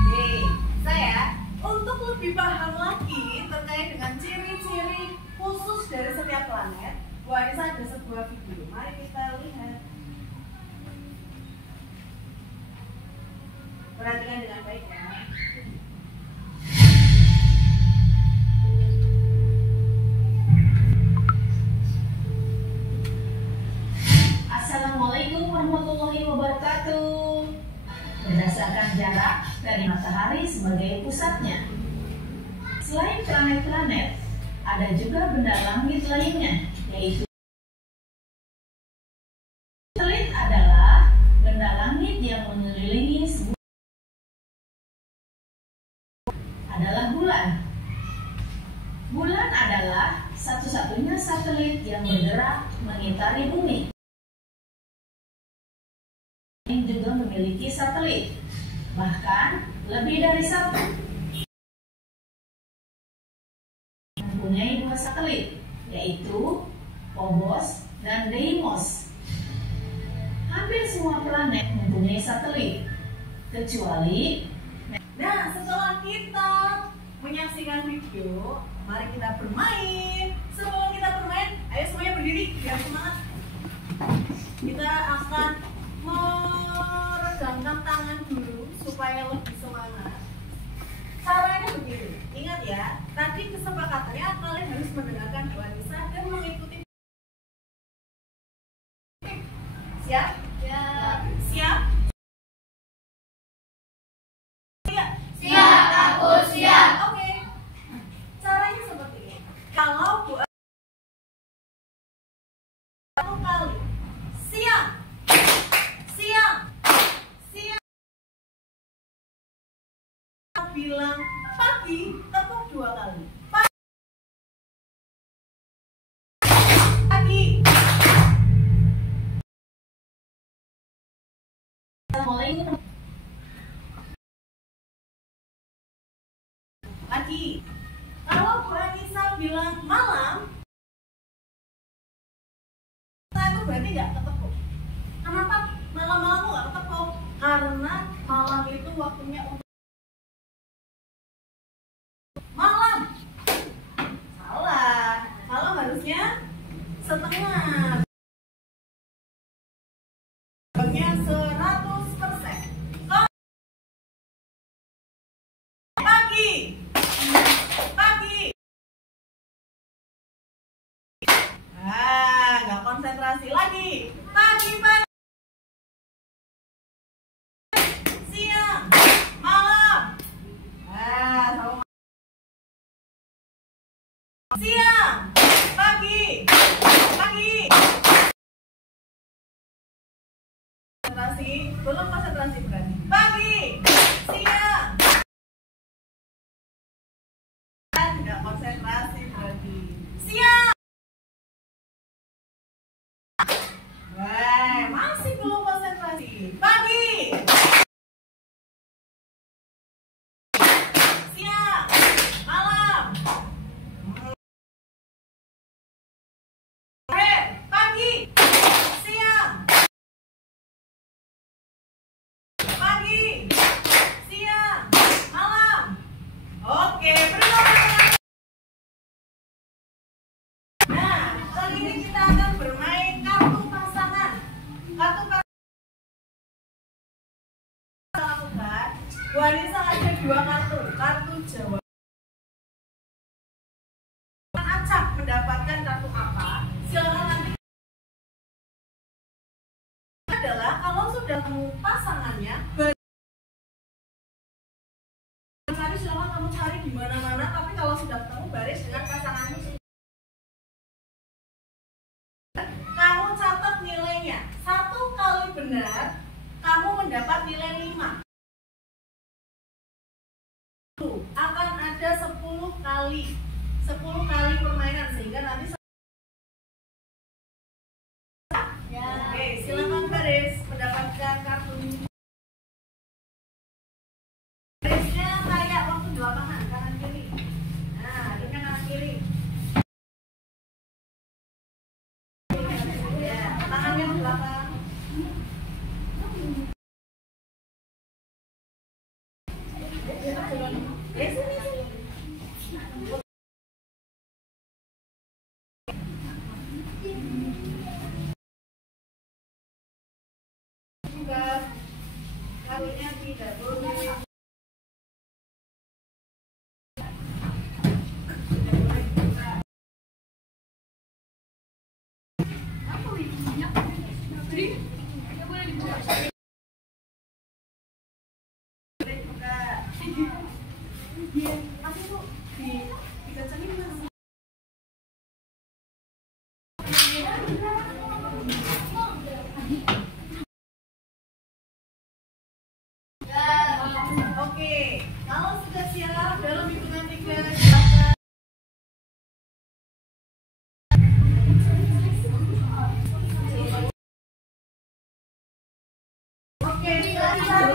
Nih, saya untuk lebih paham lagi terkait dengan ciri-ciri khusus dari setiap planet, Bu Anissa ada sebuah video. Mari kita lihat. Perhatikan dengan baik ya. Assalamualaikum warahmatullahi wabarakatuh. Berdasarkan jarak dari matahari sebagai pusatnya, selain planet-planet, ada juga benda langit lainnya, yaitu satelit adalah benda langit yang mengelilingi sebuah adalah bulan. Bulan adalah satu-satunya satelit yang bergerak mengitari bumi. Yang juga memiliki satelit, bahkan lebih dari 1. Mempunyai 2 satelit, yaitu Phobos dan Deimos. Hampir semua planet mempunyai satelit, kecuali. Nah, setelah kita menyaksikan video, mari kita bermain. Sebelum kita bermain, ayo semuanya berdiri biar semangat. Kita akan meregangkan tangan dulu supaya lebih semangat. Caranya begini, ingat ya, tadi kesepakatannya kalian harus mendengarkan Bu Anissa dan mengikuti. Siap? Siap. Siap? Siap, aku siap. Oke. Caranya seperti ini. Kalau Bu satu kali siang, siang, siang, bilang pagi, tepuk 2 kali. Pagi. Assalamualaikum. Pagi. Kalau Bu Anissa bilang malam, itu berarti nggak ketepuk. Kenapa malam-malam kok nggak ketepuk? Karena malam itu waktunya untuk malam. Salah. Malam harusnya setengah. Jawabnya 100%. Pagi. Pagi. Nggak konsentrasi lagi. Pagi, pagi. Siang. Malam. Sama siang. Pagi. Pagi. Konsentrasi. Belum konsentrasi berarti. Pagi. Siang. Nggak konsentrasi berarti. Siang. Masih belum konsentrasi. Pagi. Siang. Malam. Pagi. Siang. Pagi. Siang. Malam. Oke, beri tepuk tangan. Nah, ini kita akan bermain kartu pasangan. Kartu pasangan lakukan. Bu Anissa ada 2 kartu. Kartu Jawa. Acak mendapatkan kartu apa? Silakan nanti. Adalah kalau sudah ketemu pasangannya, cari silakan kamu cari di mana-mana. Tapi kalau sudah ketemu baris dengan pasanganmu, kamu catat nilainya. 1 kali benar, kamu mendapat nilai 5. Akan ada 10 kali permainan sehingga nanti Oke, silakan baris mendapatkan kartu. Barisnya kayak waktu di lapangan, kanan kiri. Nah, ini kanan kiri. Ya, tangannya ke belakang. Sini. Kartunya tidak boleh. Masih tuh dikacangin mas. Oke, kalau sudah siap dalam hitungan 3, silakan. Oke, silakan cari.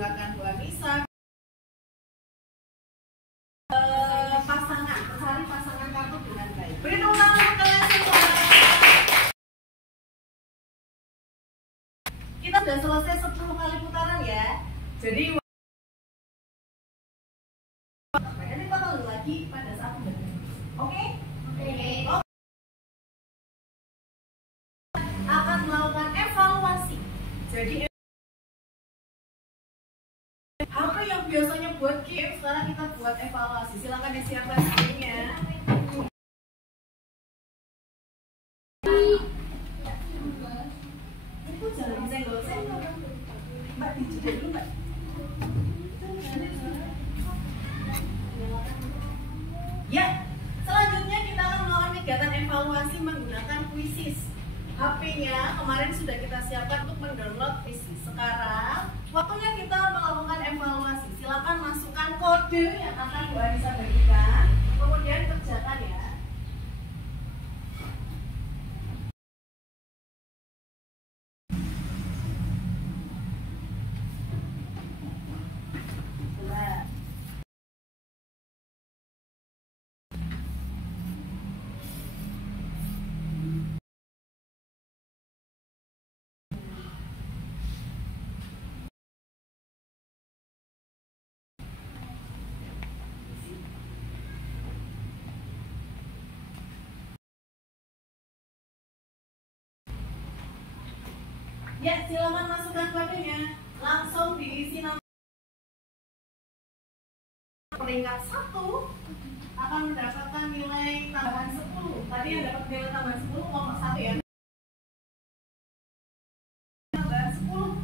mendengarkan doa misa. Pasangan, mencari pasangan kamu dengan baik. Beri tepuk tangan untuk kalian semua. Kita sudah selesai 10 kali putaran ya. Jadi nanti kita ulang lagi pada saat bertemu. Oke? Oke. Akan melakukan evaluasi. Jadi HP yang biasanya buat game, sekarang kita buat evaluasi. Silakan disiapkan screen-nya. Itu jangan disenggol-senggol. Mbak, dijeda dulu, Mbak. Ya, selanjutnya kita akan melakukan kegiatan evaluasi menggunakan Quizzes. HP-nya kemarin sudah kita siapkan untuk mendownload Quizzes. Sekarang waktunya kita melakukan evaluasi. Silakan masukkan kode yang akan Bu Anissa bagikan, kemudian kerjakan ya. Ya, silakan masukkan kodenya. Langsung diisi nama. Peringkat 1 akan mendapatkan nilai tambahan 10. Tadi yang dapat nilai tambahan 10 nomor 1 ya. Tambahan 10.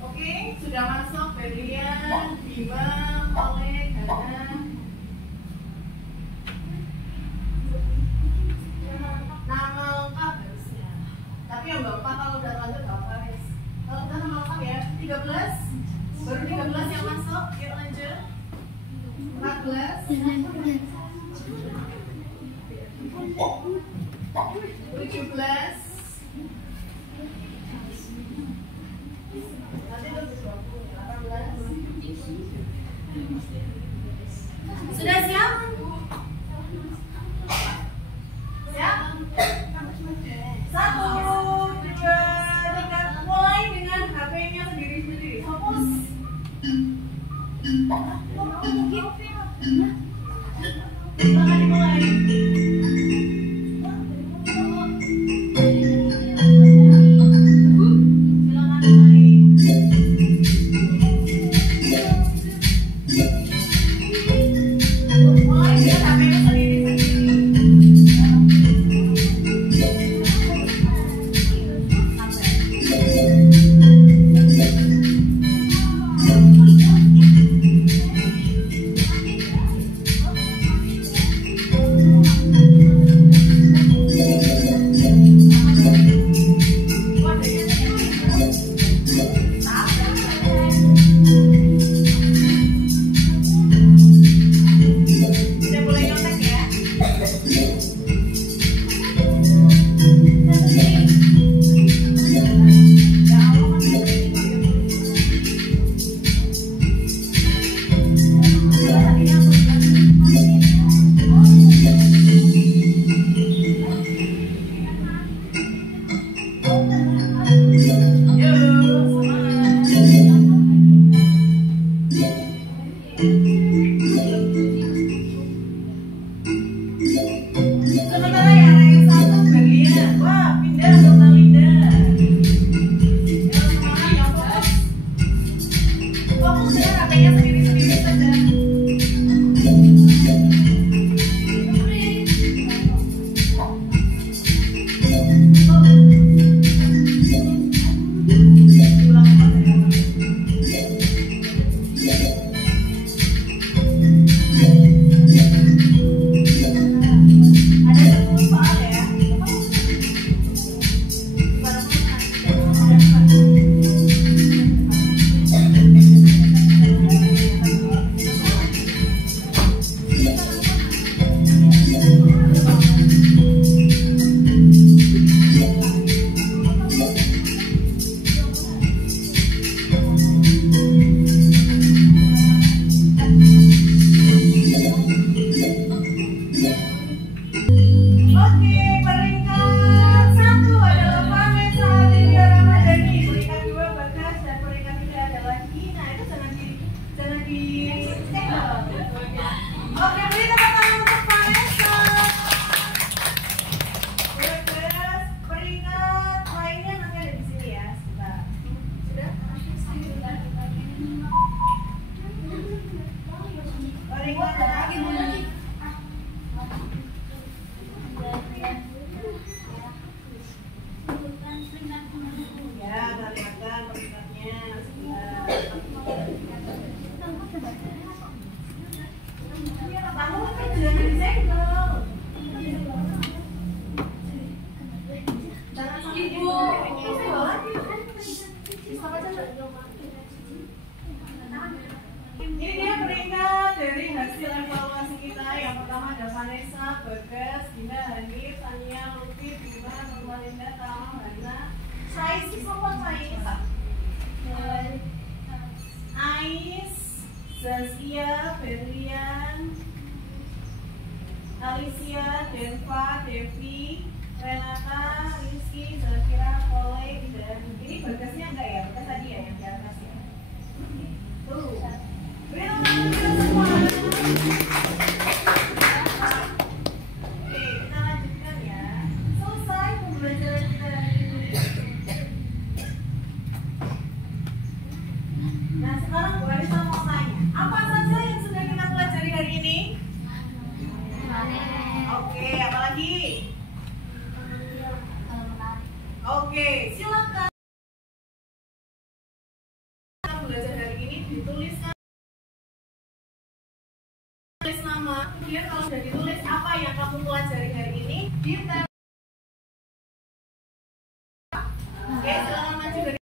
Oke, sudah masuk Berlian, Bima, Oleh, Gana. Nama lengkap harusnya. Tapi yang bapak kalau udah lanjut gak apa guys. Kalau udah nama lengkap ya 13. Baru 13 yang masuk. Yuk lanjut 14 17. Nanti lebih 20 ya 18. Sudah siap? Siap? 1, 2, 3. Mulai dengan HP-nya sendiri-sendiri. Fokus. Silakan dimulai. Oke, beri tepuk tangan untuk Vanessa. Bagus, peringat lainnya nanti ada di sini ya. Sebentar. Sudah? Peringat lagi. Ya, kelihatan peringatnya. Kamu kan jangan disenggol. Jangan ibu. Ini dia peringkat dari hasil evaluasi kita. Yang pertama ada Vanessa, Bagas, Dina, Hanif, Tania, Lutfi, Bima, Nurmalinda, Tama, Hana, Sais, semua Sais, Ais, Zazia, Berlian, Alicia, Denva, Devi, Renata, Rizky, Zafira, Kole, dan ini Bagasnya enggak ya? Bagas tadi ya yang di atas ya? Tuh. Beri tangan kita semua. Oke, kita lanjutkan ya. Selesai pembelajaran kita hari ini. Nah, sekarang Bu Arisa mau tanya, apa saja yang sudah kita pelajari hari ini? Oke, apa lagi? Oke, silakan. Kita belajar hari ini dituliskan, tulis nama, kemudian kalau sudah ditulis apa yang kamu pelajari hari ini, ditempel. Oke, silakan maju dari.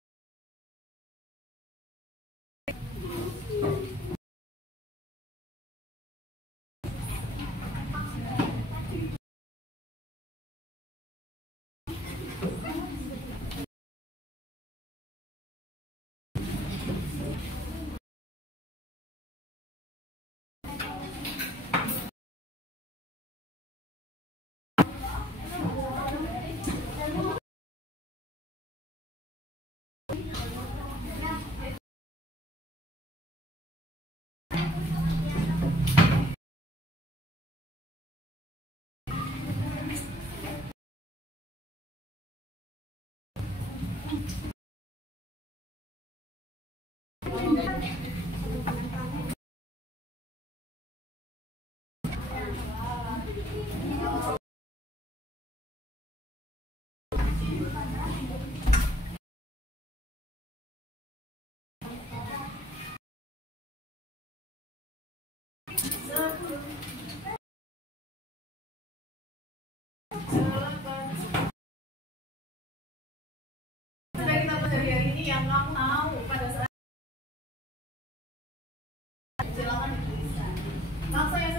Sudah kita pelajari hari ini yang kamu tahu pada saat silakan dituliskan. Maksa yang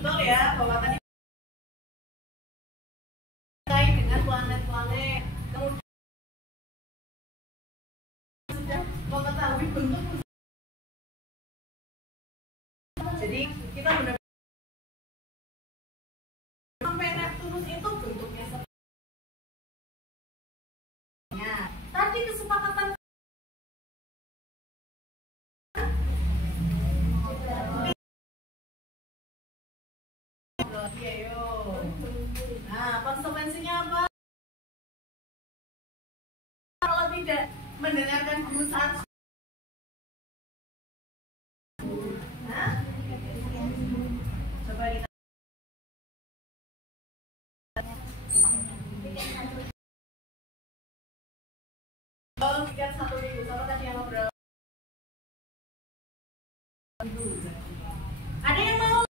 Betul ya, bahwa tadi terkait dengan planet-planet. Kemudian sudah mengetahui bentuk. Jadi kita benar sampai Neptunus itu bentuknya seperti tadi kesepakatan nah konsekuensinya apa? Kalau tidak mendengarkan perusahaan coba kita tiket 1.000 sama tadi yang ngobrol. Ada yang mau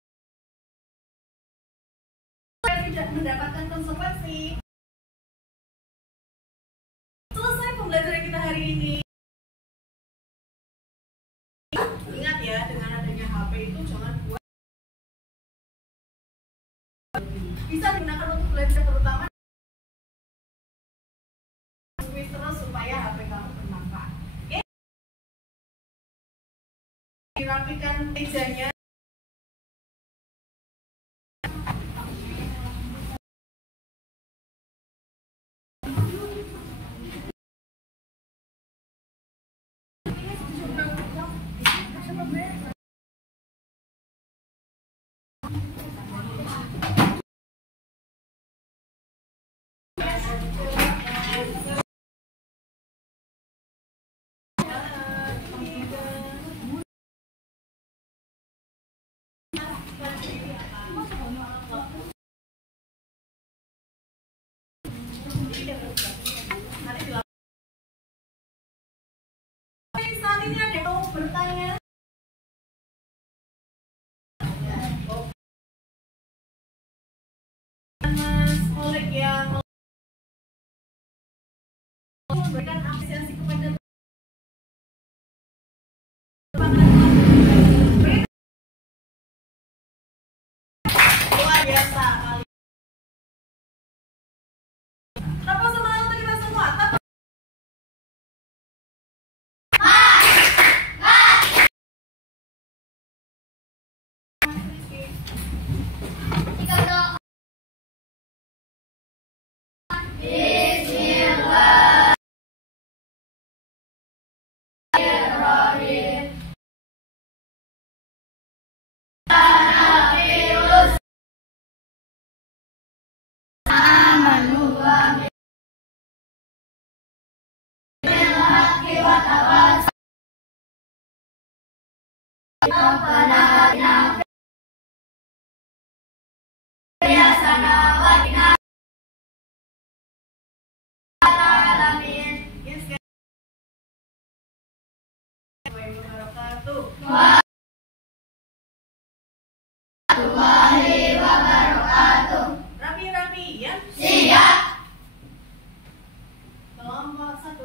tidak mendapatkan konsekuensi? Selesai pembelajaran kita hari ini. Ingat ya, dengan adanya HP itu jangan buat bisa digunakan untuk belajar terutama terus supaya HP kamu bermanfaat. Oke? Dirapikan mejanya. Saat ini ada yang mau bertanya? Oleh yang memberikan apresiasi kepada luar biasa kali. Tepuk semangat untuk kita semua. Rapi-rapi ya? Siap. Kelompok 1.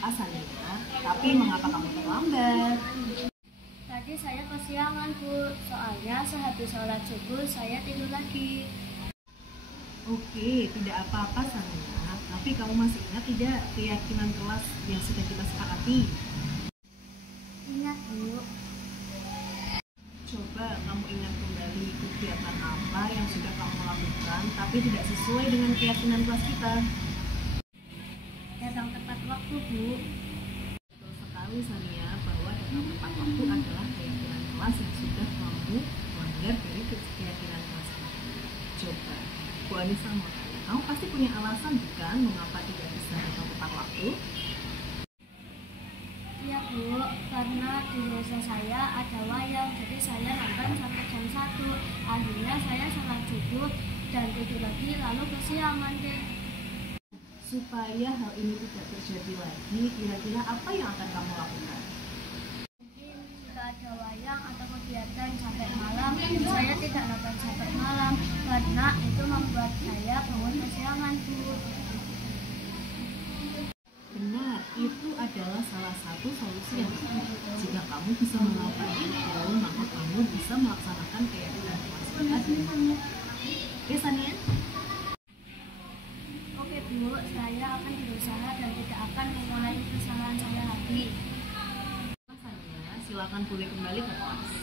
apa Sania? Tapi mengapa kamu terlambat? Tadi saya kesiangan, Bu. Soalnya sehabis sholat subuh saya tidur lagi. Oke, tidak apa-apa Sania. Tapi kamu masih ingat tidak keyakinan kelas yang sudah kita sepakati? Ingat, Bu. Coba kamu ingat kembali kegiatan apa yang sudah kamu lakukan tapi tidak sesuai dengan keyakinan kelas kita. Datang tepat waktu, Bu. Betul sekali Sania, bahwa datang tepat waktu adalah keyakinan kelas yang sudah kamu melanggar dari keyakinan kelas kita. Coba, Bu Anissa mau tanya, kamu pasti punya alasan bukan mengapa tidak bisa datang tepat waktu? Iya, Bu. Karena di desa saya ada wayang, jadi saya nonton sampai jam 1. Akhirnya saya sholat subuh dan tidur lagi, lalu kesiangan deh. Supaya hal ini tidak terjadi lagi, kira-kira apa yang akan kamu lakukan? Mungkin jika ada wayang atau kegiatan sampai malam, saya tidak nonton sampai malam karena itu membuat saya bangun kesiangan, Bu. Benar, itu adalah salah satu solusi yang baik. Jika kamu bisa melakukan itu, maka kamu bisa melaksanakan keyakinan kelas kita dengan Oke, Sania? Oke, Bu, saya akan berusaha dan tidak akan mengulangi kesalahan saya lagi. Sania, silakan pulih kembali ke kelas.